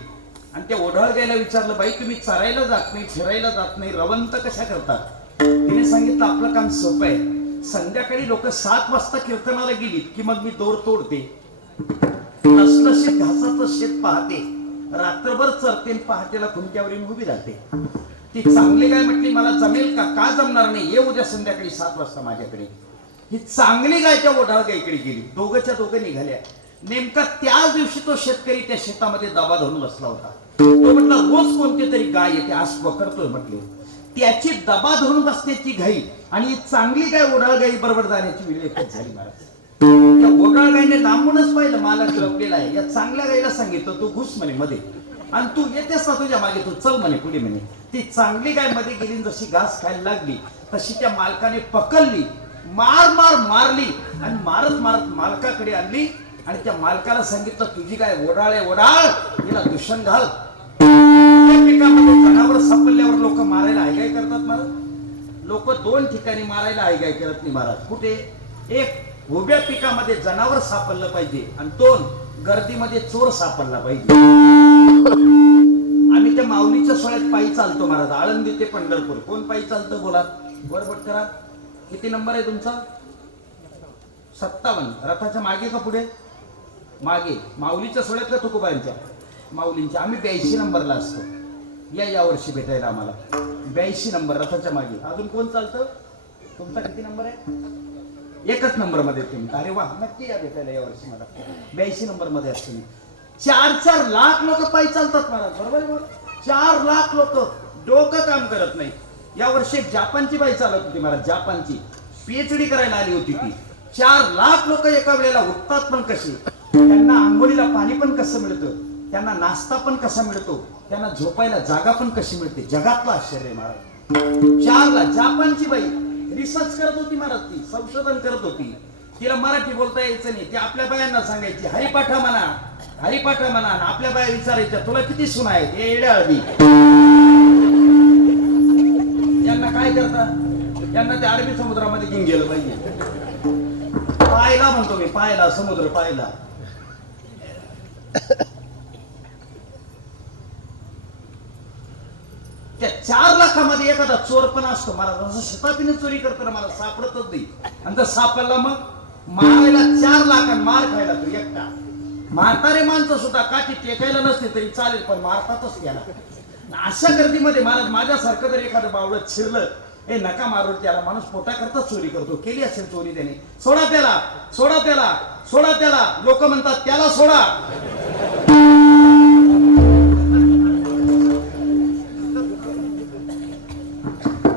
आणि त्या ओढाळ गायला विचारलं, बाई तुम्ही चरायला जात नाही, फिरायला जात नाही, रवंत कशा करतात? तिने सांगितलं, आपलं काम सोपं आहे. संध्याकाळी लोक 7 वाजता कीर्तनाला गेली की मग मी दोर तोडते, लसलशीत घासाचं शेत पाहते, रात्रभर चरते, पहाटेला खुंट्यावरून उभी राहते. ती चांगली गाय म्हटली, मला जमेल का? का जमणार नाही? ये उद्या संध्याकाळी 7 वाजता माझ्याकडे. ही चांगली गाय त्या ओढाळ गायकडे गेली. दोघंच्या दोघं निघाल्या. नेमका त्याच दिवशी तो शेतकरी त्या शेतामध्ये दबा धरून बसला होता. तो म्हटला, रोज कोणती तरी गाय येते, आज पकडतोय म्हटले. त्याची दबा धरून बसण्याची घाई आणि चांगली गाय ओढाळ गाई बरोबर जाण्याची वेळ एकच झाली महाराज. त्या ओढाळ गायने लांबूनच पाहिलं, मालक लपलेला आहे. या चांगल्या गायला सांगितलं, तू घुस म्हणे मध्ये आणि तू येतेस ना तुझ्या मागे, तू चल म्हणे पुढे म्हणे. ती चांगली गाय मध्ये गेली, जशी घास खायला लागली तशी त्या मालकाने पकडली, मारली आणि मारत मालकाकडे आणली आणि त्या मालकाला सांगितलं, तुझी गाय ओढाळ आहे, ओढाळ, हिला दूषण घाल. पिकामध्ये जनावर सापडल्यावर लोक मारायला आयगाय करतात महाराज. लोक 2 ठिकाणी मारायला आयगाय करत नाही महाराज. कुठे? 1 उभ्या पिकामध्ये जनावर सापडलं पाहिजे आणि 2 गर्दीमध्ये चोर सापडला पाहिजे. आम्ही त्या माऊलीच्या सोहळ्यात पायी चालतो महाराज, आळंदी ते पंढरपूर. कोण पायी चालतं बोला? बरोबर करा. किती नंबर आहे तुमचा? 57 रथाच्या मागे का पुढे? मागे. माऊलीच्या सोहळ्यात का तुकोबांच्या? माऊलींच्या. आम्ही 82 नंबरला असतो. या वर्षी भेटायला आम्हाला 82 नंबर रथाच्या मागे. अजून कोण चालतं? तुमचा किती नंबर आहे? एकच नंबर मध्ये तुम्ही. अरे वा, नक्की या भेटायला या वर्षी मला. 82 नंबर मध्ये असतो मी. 4-4 लाख लोक पायी चालतात महाराज, बरोबर आहे? 4 लाख लोक, डोकं काम करत नाही. या वर्षी एक जापानची बाई चालत होती महाराज, जापानची PhD करायला आली होती ती. 4 लाख लोक एका वेळेला उठतात पण कसे, त्यांना आंघोळीला पाणी पण कसं मिळतं, त्यांना नाश्ता पण कसा मिळतो, त्यांना झोपायला जागा पण कशी मिळते, जगातलं आश्चर्य आहे महाराज. 4 लाख. जापानची बाई रिसर्च करत होती महाराज, ती संशोधन करत होती. तिला मराठी बोलता यायचं नाही. ती आपल्या बायांना सांगायची हरिपाठा म्हणा, हरिपाठा म्हणा. आपल्या बाया विचारायच्या तुला किती सुना आहेत? एड्या हळदी. यांना काय करता? यांना ते अरबी समुद्रामध्ये घेऊन गेलं पाहिजे. पायला म्हणतो मी, पायला, समुद्र पायला. त्या 4 लाखामध्ये एखादा चोर पण असतो महाराज. असं शताबीने चोरी करताना मला सापडतच नाही. आणि जर सापडला मग मारायला 4 लाख आणि मार खायला तो एकटा. म्हातारे माणसं सुद्धा काठी टेकायला नसते तरी चालेल, पण मारतातच त्याला. अशा गर्दीमध्ये महाराज माझ्यासारखं जर एखादं बावळत शिरलं, हे नका मारू त्याला, माणूस पोटा करता चोरी करतो. केली असेल चोरी त्याने, सोडा त्याला, सोडा त्याला, सोडा त्याला. लोक म्हणतात त्याला सोडा.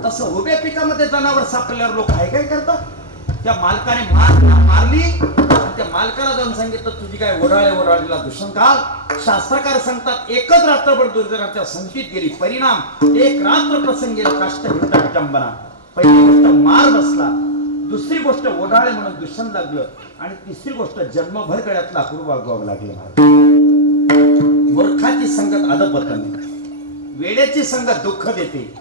तसं उभ्या पिकामध्ये जनावर सापडल्यावर लोक काय करतात? त्या मालकाने मारली, त्या मालकाला जाऊन सांगितलं तुझी काय ओढाळीला दूषण घाल. शास्त्रकार सांगतात एकच रात्रभर दुर्जनाच्या संगतीत गेली. परिणाम एक रात्र प्रसंगी काष्ट विटंबना. पहिली गोष्ट मार बसला, दुसरी गोष्ट ओढाळे म्हणून दूषण लागलं, आणि तिसरी गोष्ट जन्मभर गळ्यात लाकूड वागवावं लागलं. मूर्खाची संगत अधपतन, वेड्याची संगत दुःख देते.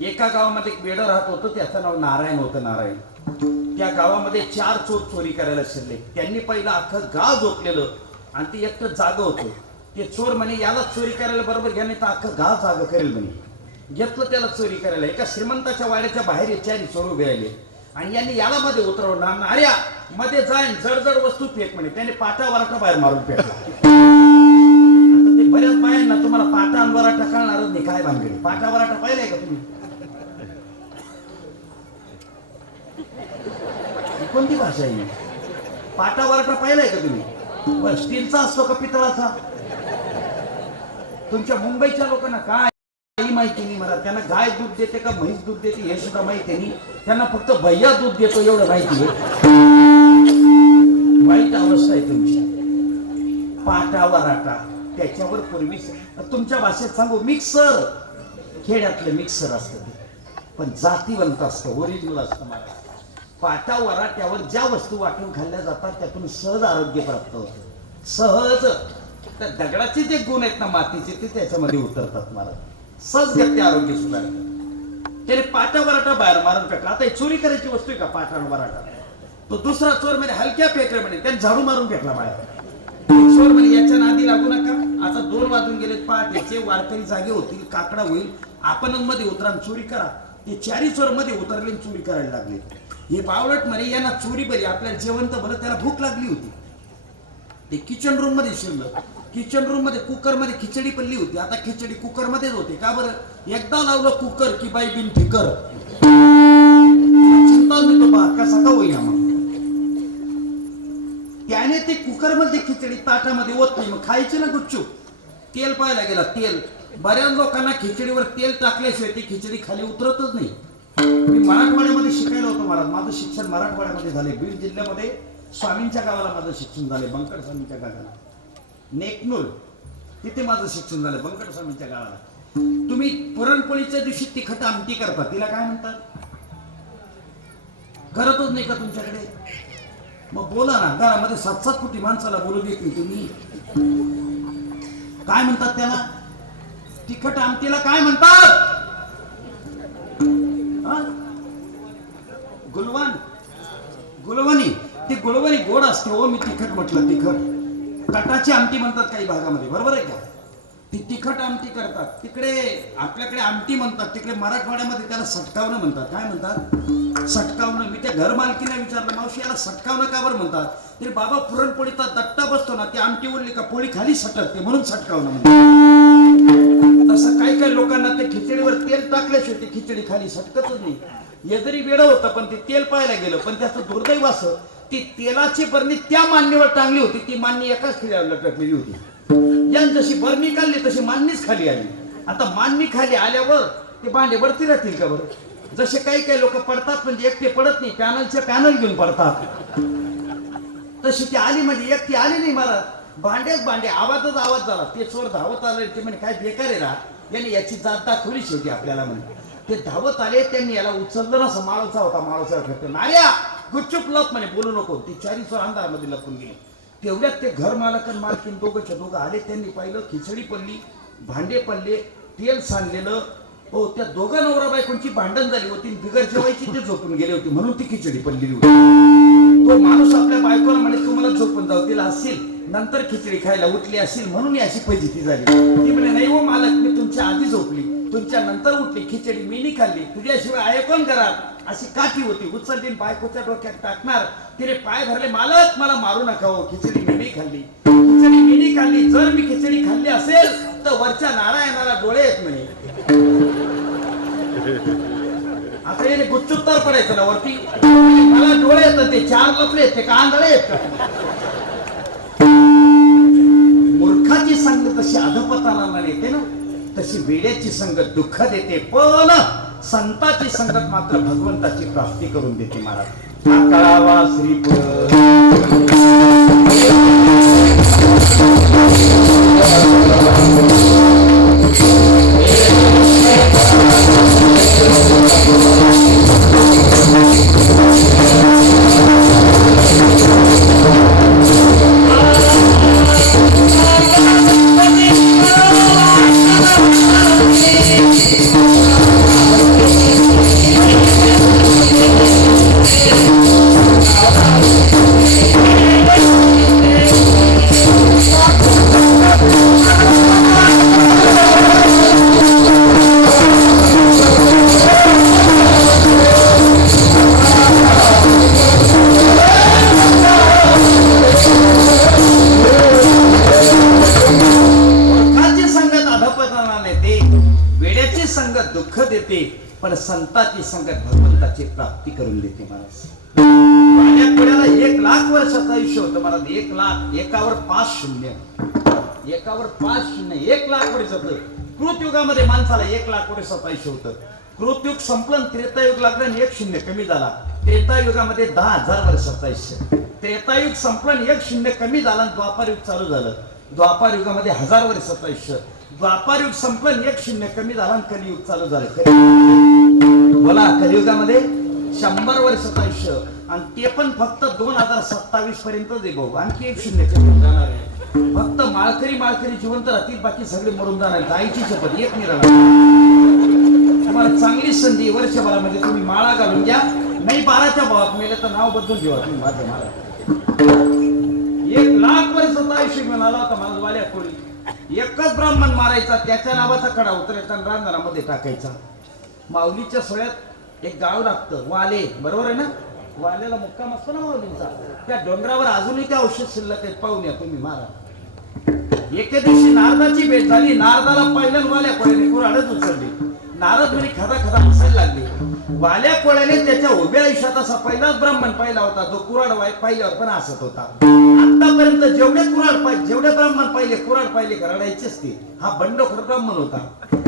एका गावामध्ये एक वेडं राहत होतं, त्याचं नाव नारायण होतं. नारायण. त्या गावामध्ये 4 चोर चोरी करायला शिरले. त्यांनी पहिलं अख्खं गाव झोपलेलं आणि ते एकटं जागं होतं. ते चोर म्हणे याला चोरी करायला बरोबर घ्या, नाही तर अख्खं गाव जागं करेल म्हणे. घेतलं त्याला चोरी करायला. एका श्रीमंताच्या वाड्याच्या बाहेर 4 चोर उभे राहिले आणि यांनी याला मध्ये उतरवलं. अरे मध्ये जाईन जड वस्तू फेक म्हणे. त्याने पाटा वराटा बाहेर मारून फेकला. आता ते बऱ्याच बायांना तुम्हाला पाटा आणि वराटा कळणारच नाही काय भानगडी. पाटा वराटा पाहिलाय का तुम्ही? कोणती भाषा आहे? पाटा वराटा पाहिलाय का तुम्ही? स्टीलचा असतो का पितळाचा? तुमच्या मुंबईच्या लोकांना काय माहिती नाही मला. त्यांना गाय दूध देते का म्हैस दूध देते हे सुद्धा माहिती नाही. त्यांना फक्त भैया दूध देतो एवढं माहिती आहे. वाईट अवस्था आहे तुमची. पाटा वराटा त्याच्यावर पूर्वी तुमच्या भाषेत सांगू मिक्सर, खेड्यातलं मिक्सर असतं ते, पण जातीवंत असतं, ओरिजिनल असतं. मला पाटा वराट्यावर ज्या वस्तू वाटून खाल्ल्या जातात त्यातून सहज आरोग्य प्राप्त होतं. सहज. त्या दगडाचे जे गुण आहेत ना मातीचे ते त्याच्यामध्ये उतरतात महाराज. सहज व्यक्ती आरोग्य सुधारतात. त्याने पाटा वराटा बाहेर मारून फेकला. आता चोरी करायची वस्तू आहे का पाटा वराटा? तो दुसरा चोर म्हणजे हलक्या फेकले म्हणे, त्याने झाडू मारून फेकला बाहेर. चोर म्हणे याच्या नादी लागू नका. आता 2 वाजून गेलेत पहाटेचे, वारकरी जागे होतील, काकडा होईल, आपणच मध्ये उतरा चोरी करा. ते 4 चोर मध्ये उतरले चोरी करायला लागले. हे बावळट म्हणे यांना चोरी बरी, आपल्याला जेवण तर भलं. त्याला भूक लागली होती. ते किचन रूम मध्ये शिरलं. किचन रूम मध्ये कुकर मध्ये खिचडी पडली होती. आता खिचडी कुकर मध्येच होते. का बरं? एकदा लावलं कुकर की बाई बिन ठिकर. चिंता देतो बा कसा का होईना. मग त्याने ते कुकर मध्ये खिचडी ताटामध्ये ओतली. मग खायची ना गुच्चूप. तेल पाहायला गेला. तेल. बऱ्याच लोकांना खिचडीवर तेल टाकल्याशिवाय ती खिचडी खाली उतरतच नाही. मी मराठवाड्यामध्ये शिकायला होतो महाराज. माझं शिक्षण मराठवाड्यामध्ये झाले. बीड जिल्ह्यामध्ये स्वामींच्या गावाला माझं शिक्षण झाले. बंकट स्वामींच्या गावाला नेकनूर तिथे माझं शिक्षण झालं. बंकट स्वामींच्या गावाला. तुम्ही पुरणपोळीच्या दिवशी तिखट आमटी करता, तिला काय म्हणतात? करतच नाही का तुमच्याकडे? मग बोला ना. घरामध्ये 7-7 कोटी माणसाला बोलू देत नाही तुम्ही. काय म्हणतात त्याला? तिखट आमटीला काय म्हणतात? गुलवान, गुलवणी. ती गुलवणी गोड असते हो. मी तिखट म्हटलं. तिखट कटाची आमटी म्हणतात काही भागामध्ये, बरोबर आहे का? ती तिखट आमटी करतात. तिकडे आपल्याकडे आमटी म्हणतात, तिकडे मराठवाड्यामध्ये त्याला सटकावणं म्हणतात. काय म्हणतात? सटकावणं. मी त्या घर मालकीला विचारलं, मावशी याला सटकावणं का बरं म्हणतात? तरी बाबा पुरणपोळीचा दट्टा बसतो ना, ती आमटी उरली का पोळी खाली सटकते म्हणून सटकावणं म्हणतात. तसं काही काही लोकांना ते खिचडीवर तेल टाकल्याशिवाय ती खिचडी खाली सटकतच नाही. हे जरी वेळ होतं पण ते तेल पाहायला गेलं, पण त्याचं दुर्दैव असं ती तेलाची बरणी त्या मांडणीवर टांगली होती, ती मांडणी एकाच खिळ्यावर लटकलेली होती. यान जशी बरणी काढली तशी मांडणीच खाली आली. आता मांडणी खाली आल्यावर ते भांडे वरती राहतील का बरं? जसे काही काही लोक पडतात म्हणजे एकटे पडत नाही, पॅनलचे पॅनल घेऊन पडतात, तशी ती आली म्हणजे एकटी आली नाही. मला भांडेच भांडे, आवाजच आवाज झाला. ते चोर धावत आले, ते म्हणे काय बेकार आहे रा, याने याची जात दाखवली शेवटी आपल्याला. म्हणे ते धावत आले, त्यांनी याला उचललं ना, माळोचा होता, माळोचा खेळतो, नार्या गुपचूप लप म्हणे, बोलू नको. ती चारी चोर अंधारामध्ये लपून गेली. तेवढ्यात ते घर मालक आणि मालकीन दोघंच्या दोघं आले. त्यांनी पाहिलं खिचडी पडली, भांडे पडले, तेल सांडलेलं. हो, त्या दोघं नवरा बायकोंची भांडण झाली होती, बिगर जेवायची ते झोपून गेले होते म्हणून ती खिचडी पडलेली होती. तो माणूस आपल्या बायकोला म्हणे तुम्हाला झोपून जाऊ दिला असेल, नंतर खिचडी खायला उठली असेल म्हणून अशी फजिती झाली. ती म्हणे नाही हो मालक, मी तुमच्या आधी झोपली, तुमच्या नंतर उठली, खिचडी मी नाही खाल्ली, तुझ्याशिवाय आहे कोण करा. अशी काठी होती, उचलली बायकोच्या डोक्यात टाकणार. तिने पाय भरले, मालक मला मारू नका हो, खिचडी मी नाही खाल्ली, खिचडी मी नाही खाल्ली. जर मी खिचडी खाल्ली असेल तर वरच्या नारायणाला डोळे येत म्हणे. आता याने गुच्चुत्तर पडायचं ना वरती, मला डोळे येतात, ते चार लपले ते कांदळे आहेत का? मूर्खाची संगत तशी अधपतनाला नेते ना, तशी वेड्याची संगत दुःख देते, पण संताची संगत मात्र भगवंताची प्राप्ती करून देते. महाराज कळावा श्रीपुर पण संताची संगत भगवंताची प्राप्ती करून देते. महाराज पुण्याला 1,00,000 वर्षाचं आयुष्य होतं महाराज. 1,00,000, एकावर 5 शून्य, एकावर 5 शून्य, 1,00,000 वर्षाचं. कृतयुगामध्ये माणसाला 1,00,000 वर्षाचं आयुष्य होतं. कृतयुग संपलं, त्रेतायुग लागलं आणि 1 शून्य कमी झाला. त्रेतायुगामध्ये 10,000 वर्षाचं आयुष्य. त्रेतायुग संपलं, 1 शून्य कमी झाला, द्वापार युग चालू झालं. द्वापार युगामध्ये 1000 वर्षाचं आयुष्य. द्वापार युग संपलं, 1 शून्य कमी झाला, कलियुग चालू झालं. बोला, कलियुगामध्ये 100 वर्षाचं आयुष्य, आणि ते पण फक्त 2027 पर्यंत दे भाऊ. आणखी 1 शून्य कमी जाणार आहे. फक्त माळकरी जिवंत राहतील, बाकी सगळे मरून जाणार. आईची शपथ, एक नाही राहणार. तुम्हाला चांगली संधी, वर्षभरामध्ये तुम्ही माळा घालून घ्या. नाही 12च्या भावात मेले तर नाव बदलून घेऊ तुम्ही. माझं मला 1,00,000 वर्षाचं आयुष्य मिळाला होता माझा वाल्या कोळी. एकच ब्राह्मण मारायचा, त्याच्या नावाचा कडा उतरायचा आणि रांजणामध्ये टाकायचा. माऊलीच्या सोहळ्यात एक गाव लागतं वाले, बरोबर आहे ना? वाल्याला मुक्काम असतो ना माऊलींचा. त्या डोंगरावर अजूनही ते औषध शिल्लक आहेत, पाहून या तुम्ही. मारा. एके दिवशी नारदाची भेट झाली. नारदाला पहिल्याच वाल्या कोळ्याने कुऱ्हाडच उचलली. नारद म्हणे खदा खदा हसायला लागले. वाल्या कोळ्याने त्याच्या उभ्या आयुष्यात असा पहिलाच ब्राह्मण पाहिला होता जो कुऱ्हाड पाहिल्यावर पण हसत होता. आतापर्यंत जेवढे ब्राह्मण पाहिले, कुऱ्हाड पाहिले का रडायचेच ते. हा बंडखोर ब्राह्मण होता.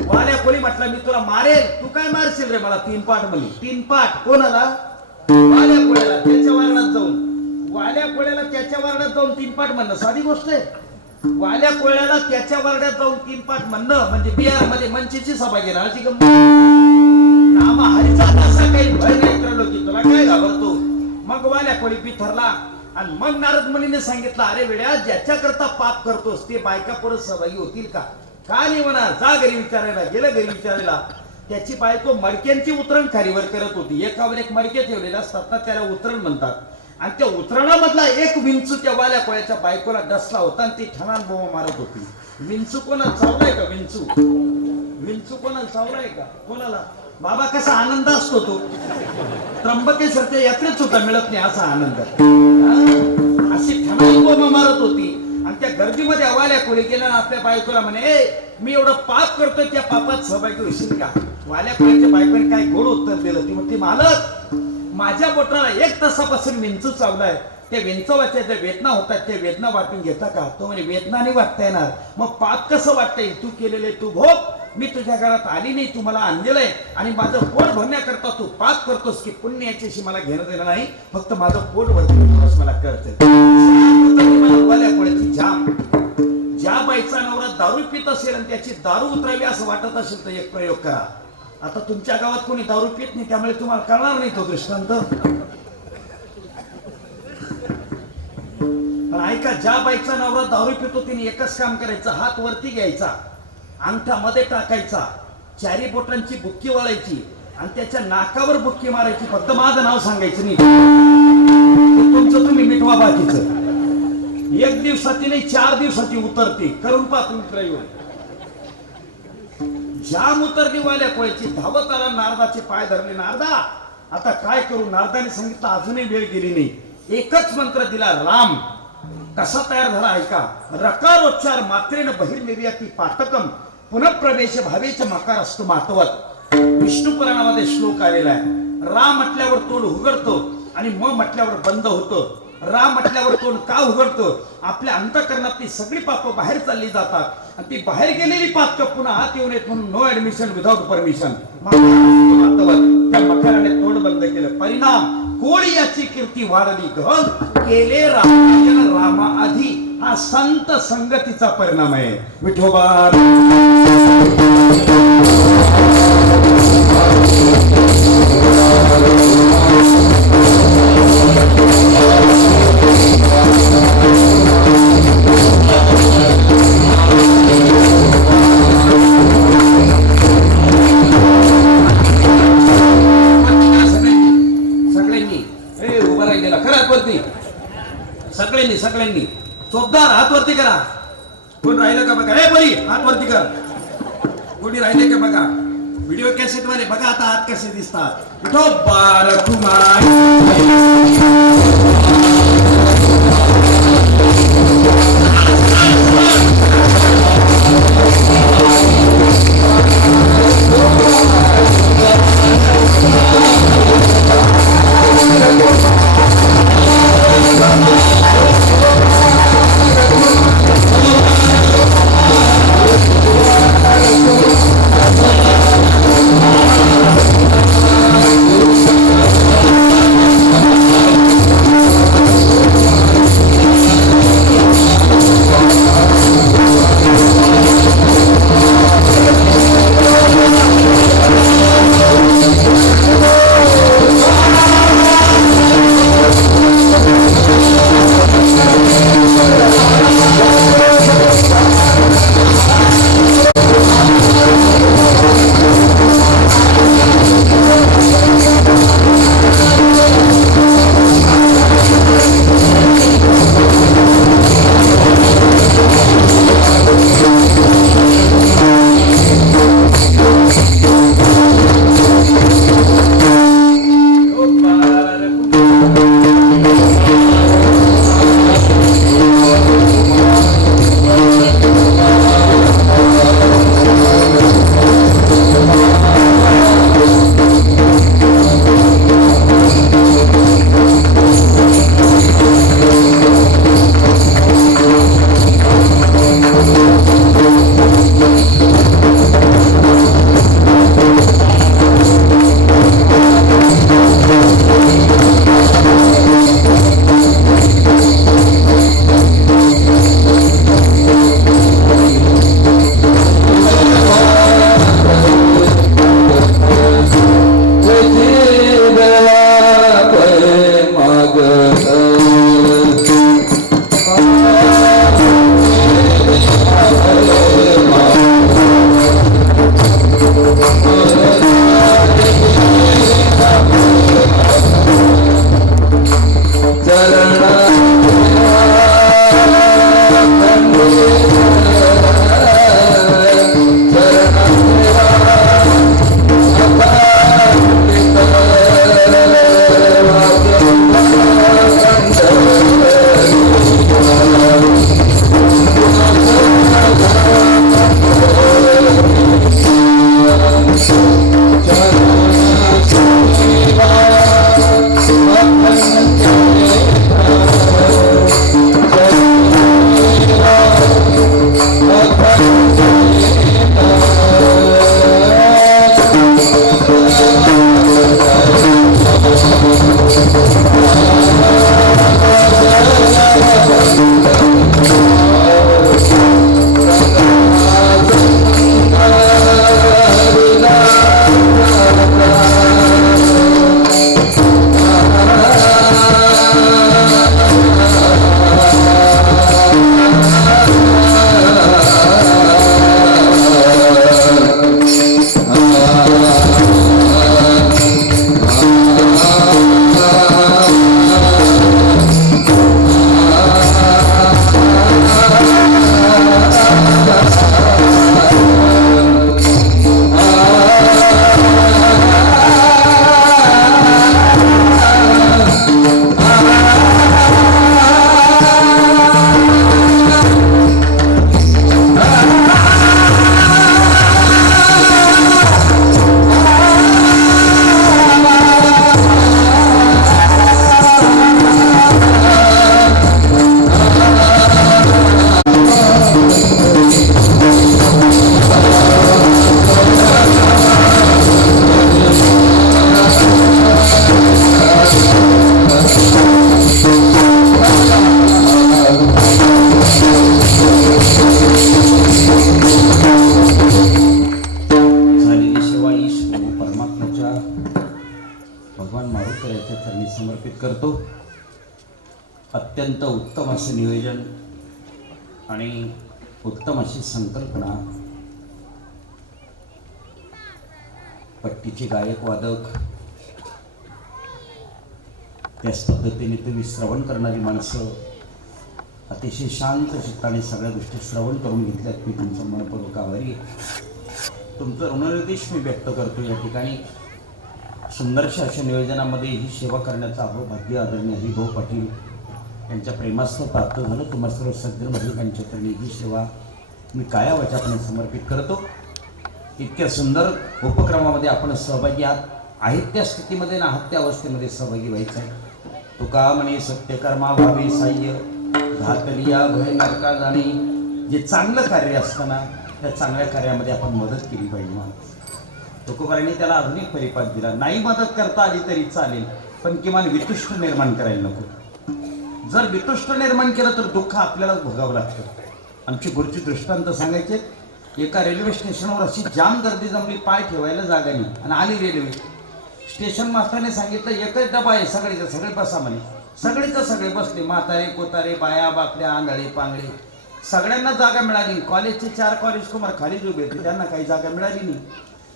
वाल्या कोळी म्हटला मी तुला मारेल, तू काय मारशील रे मला? 3 पाठ म्हणे. 3 पाठ कोणाला? वाल्या कोळ्याला. त्याच्या वारणात जाऊन, वाल्या कोळ्याला त्याच्या वारणात जाऊन 3 पाठ म्हणणं साधी गोष्ट आहे. वाल्या कोळ्याला त्याच्या वारण्यात जाऊन 3 पाठ म्हणणं म्हणजे बिहारमध्ये मंचीची सभा घेण्याची गंमत. नामा हरीचा असा काही भय नाही करलो की तुला काय घाबरतो. मग वाल्या कोळी पिथरला, आणि मग नारद मुनीने सांगितलं, अरे वेड्या, ज्याच्या करता पाप करतोस ते बायका परत सहभागी होतील का? का नाही होणार? जा घरी विचारायला. गेलं घरी विचारायला. त्याची बायको मडक्यांची उतरण खारीवर करत होती. एकावर एक मडके ठेवलेले असतात ना, त्याला उतरण म्हणतात. आणि त्या उतरणामधला एक विंचू त्या वाल्या कोळ्याच्या बायकोला डसला होता आणि ती ठणान बोंब मारत होती. विंचू कोणाला चावलाय का? विंचू कोणाला चावलाय का? कोणाला? बाबा कसा आनंद असतो तो त्र्यंबकेश्वरच्या यात्रेत सुद्धा मिळत नाही असा आनंद. अशी ठणाई बोंब मारत होती आणि त्या गर्दीमध्ये अवाल्या कोळी गेला ना आपल्या बायकोला म्हणे, ए मी एवढं पाप करतोय, त्या पापात सहभागी होशील का? वाल्या कोळीच्या बायकोने काय गोड उत्तर दिलं. ती म्हणते, मालक माझ्या बोटाला 1 तासापासून विंचू चावलाय, त्या विंचवाच्या ज्या वेदना होतात त्या वेदना वाटून घेता का? तो म्हणे, वेदनाने वाटता येणार, मग पाप कसं वाटता येईल? तू केलेले तू भोग, मी तुझ्या घरात आली नाही, तू मला आणलेलंय आणि माझं पोट भरण्याकरता तू पाप करतोस की पुण्य याच्याशी मला घेणं देणं नाही, फक्त माझं पोट भरतोस मला कळतंय. जाम ज्या बाईचा नवरा दारू पित असेल आणि त्याची दारू उतरावी असं वाटत असेल तर एक प्रयोग करा. आता तुमच्या गावात कोणी दारू पित नाही त्यामुळे तुम्हाला कळणार नाही तो दृष्टांत. पण ऐका, ज्या बाईचा नवरा दारू पितो तिने एकच काम करायचं, हात वरती घ्यायचा, अंगठा मध्ये टाकायचा, 4 बोटांची बुक्की वळायची आणि त्याच्या नाकावर बुक्की मारायची. फक्त माझं नाव सांगायचं नाही, तुमचं तुम्ही मिटवा बाकीचं. 1 दिवसाची नाही 4 दिवसाची उतरते. करून पहा तुम्ही प्रयोग. जाम उतरली वाल्या कोळीची. धावत आला, नारदाचे पाय धरले. नारदा आता काय करू? नारदाने सांगितलं अजूनही वेळ गेली नाही. एकच मंत्र दिला, राम. कसा तयार झाला ऐका. रकारोच्चार मात्रेनं बहिर्निर्याती पातकम पुनःप्रवेश भावेच मकार असतो मातवत. विष्णू पुराणामध्ये श्लोक आलेला आहे. राम म्हटल्यावर तोंड उघडतो आणि म म्हटल्यावर बंद होतो. राम म्हटल्यावर तोंड का उघडतो? आपल्या अंतःकरणातली सगळी पापं बाहेर चालली जातात आणि ती बाहेर गेलेली पातक पुन्हा आत येऊन येत म्हणून नो ऍडमिशन विदाउट परमिशन. त्या मकराने तोंड बंद केलं. परिणाम कोळी याची कीर्ती वाढली. गहन केले रामायण रामा आधी. हा संत संगतीचा परिणाम आहे. विठोबा सगळ्यांनी चोपदार हात वरती करा. कोण राहिलं का बघा. हे बरी हात वरती कर. कोणी राहिले का बघा. व्हिडिओ कॅसेट वाले बघा आता हात कसे दिसतात. विठोबा भगवान मारुतीच्या चरणी समर्पित करतो. अत्यंत उत्तम असं नियोजन आणि उत्तम अशी संकल्पना. पट्टीचे गायक वादक, त्याच पद्धतीने तुम्ही श्रवण करणारी माणसं, अतिशय शांत चित्ताने सगळ्या गोष्टी श्रवण करून घेतल्यात. मी तुमचं मनपूर्वक आभारी आहे. तुमचं ऋणनिर्देश मी व्यक्त करतो. या ठिकाणी सुंदरशा अशा नियोजनामध्ये ही सेवा करण्याचं आपलं भाग्य आदरणीय हरिभाऊ पाटील यांच्या प्रेमास्त्र प्राप्त झालं. तुम्हाला सर्व सज्जन भाविकांच्या चरणी ही सेवा मी कायावाचापणे समर्पित करतो. इतक्या सुंदर उपक्रमामध्ये आपण सहभागी आहेत त्या स्थितीमध्ये ना आहात त्या अवस्थेमध्ये सहभागी व्हायचं आहे. तुका म्हणे सत्यकर्मा भावे साह्य धातलिया भय नरका जाणे. जे चांगलं कार्य असताना त्या चांगल्या कार्यामध्ये आपण मदत केली पाहिजे. माणूस तुकोबारांनी त्याला आधुनिक परिपाठ दिला. नाही मदत करता आली तरी चालेल, पण किमान वितुष्ट निर्माण करायला नको. जर वितुष्ट निर्माण केलं तर दुःख आपल्यालाच भोगावं लागतं. आमचे गुरुचे दृष्टांत सांगायचे. एका रेल्वे स्टेशनवर अशी जाम गर्दी जमली, पाय ठेवायला जागा नाही. आणि आली रेल्वे. स्टेशन मास्टरने सांगितलं एकच डबा आहे, सगळेच सगळे बसा म्हणे. सगळेच सगळे बसले. म्हातारे कोतारे बाया बापल्या आंधळे पांगळे सगळ्यांना जागा मिळाली. कॉलेजचे 4 कॉलेज कुमार खाली उभे होते, त्यांना काही जागा मिळाली नाही.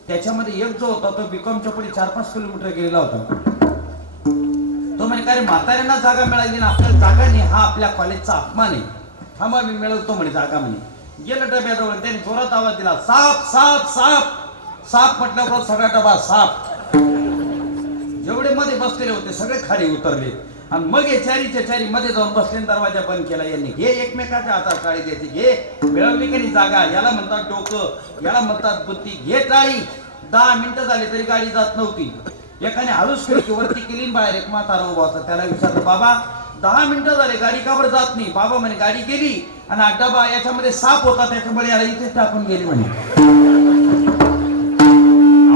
त्याच्यामध्ये एक जो होता तो बीकॉमच्या पुढे 4-5 किलोमीटर गेलेला होता. तो म्हणे काय म्हाताऱ्यांना जागा मिळाली ना, आपल्याला जागा नाही, हा आपल्या कॉलेजचा अपमान आहे. थांबा मी मिळवतो म्हणे जागा म्हणे. गेलं डब्याजवळ, त्याने जोरात आवाज दिला, साप साप साप. साप म्हटल्याबरोबर सगळा डबा साप. जेवढे मध्ये बसलेले होते सगळे खाली उतरले. आणि मग हे चारीच्या चारी मध्ये जाऊन बसले, दरवाजा बंद केला यांनी. हे एकमेकाच्या हातात टाळी द्यायची. घे मिळवली की नाही जागा, याला म्हणतात डोकं, याला म्हणतात बुद्धी. घे टाळी. 10 मिनिटं झाली तरी गाडी जात नव्हती. एकाने हळूच खिडकी वरती केली, बाहेर एक म्हातारा उभा होता. त्याला विचारलं, बाबा 10 मिनिटं झाले गाडी का बरं जात नाही? बाबा म्हणे गाडी गेली आणि हा डबा याच्यामध्ये साप होता, त्याच्यामुळे याला इथे टाकून गेली म्हणे.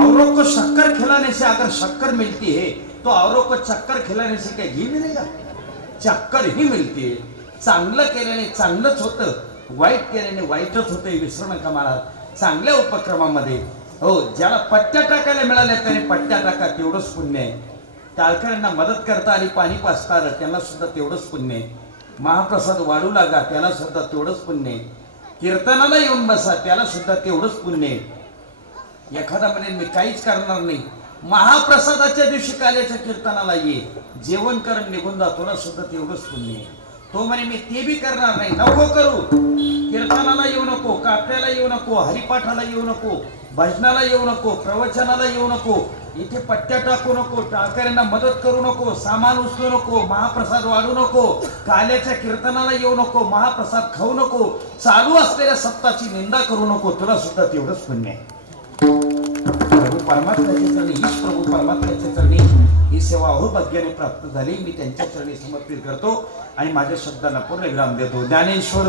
औरों को शक्कर खिलाने से अगर शक्कर मिलती है तो औरों को चक्कर खिलाने से क्या घी मिलेगा? चक्कर ही मिळते. चांगलं केल्याने चांगलंच होतं, वाईट केल्याने वाईटच होतं. विसरू नका महाराज. चांगल्या उपक्रमामध्ये हो, ज्याला पट्ट्या टाकायला मिळाल्या त्याने पट्ट्या टाका, तेवढंच पुण्य आहे. टाळकऱ्यांना मदत करता आली, पाणी पाजता आलं, त्यांना सुद्धा तेवढंच पुण्य आहे. महाप्रसाद वाढू लागा, त्याला सुद्धा तेवढंच पुण्य आहे. कीर्तनाला येऊन बसा, त्याला सुद्धा तेवढंच पुण्य आहे. एखादा म्हणे मी काहीच करणार नाही, महाप्रसादाच्या दिवशी काल्याच्या कीर्तनाला ये, जेवण कर निघून जा, तुला सुद्धा तेवढंच पुण्य आहे. तो म्हणे मी ते बी करणार नाही. नको करू. कीर्तनाला येऊ नको, कापड्याला येऊ नको, हरिपाठाला येऊ नको, भजनाला येऊ नको, प्रवचनाला येऊ नको, इथे पट्ट्या टाकू नको, टाळकऱ्यांना मदत करू नको, सामान उचलू नको, महाप्रसाद वाढू नको, काल्याच्या कीर्तनाला येऊ नको, महाप्रसाद खाऊ नको, चालू असलेल्या सत्ताची निंदा करू नको, तुला सुद्धा तेवढंच पुण्य आहे. प्रभू परमात्म्याच्या चरणी, हीच प्रभू परमात्म्याच्या चरणी ही सेवा अहोभाग्याने प्राप्त झाली. मी त्यांच्या चरणी समर्पित करतो आणि माझ्या शब्दांना पूर्ण विराम देतो. ज्ञानेश्वर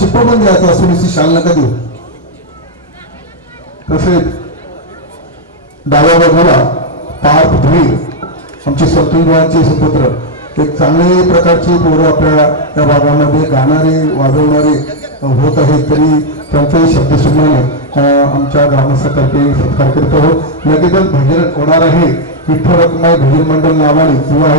शिल्पबंदी आता सोडीची शाल नका देऊ. तसेच डाव्या बाजूला पार्थ भीर आमचे संतुलवांचे सुपुत्र, एक चांगले प्रकारचे पोरं आपल्या त्या भागामध्ये गाणारे वाजवणारे होत आहेत. तरी त्यांचाही शब्दसन्माने आमच्या ग्रामस्थातर्फे सत्कार करत आहोत. लगेचच भजन होणार आहे. विठ्ठल रखुमाई भजन मंडळ नावाने किंवा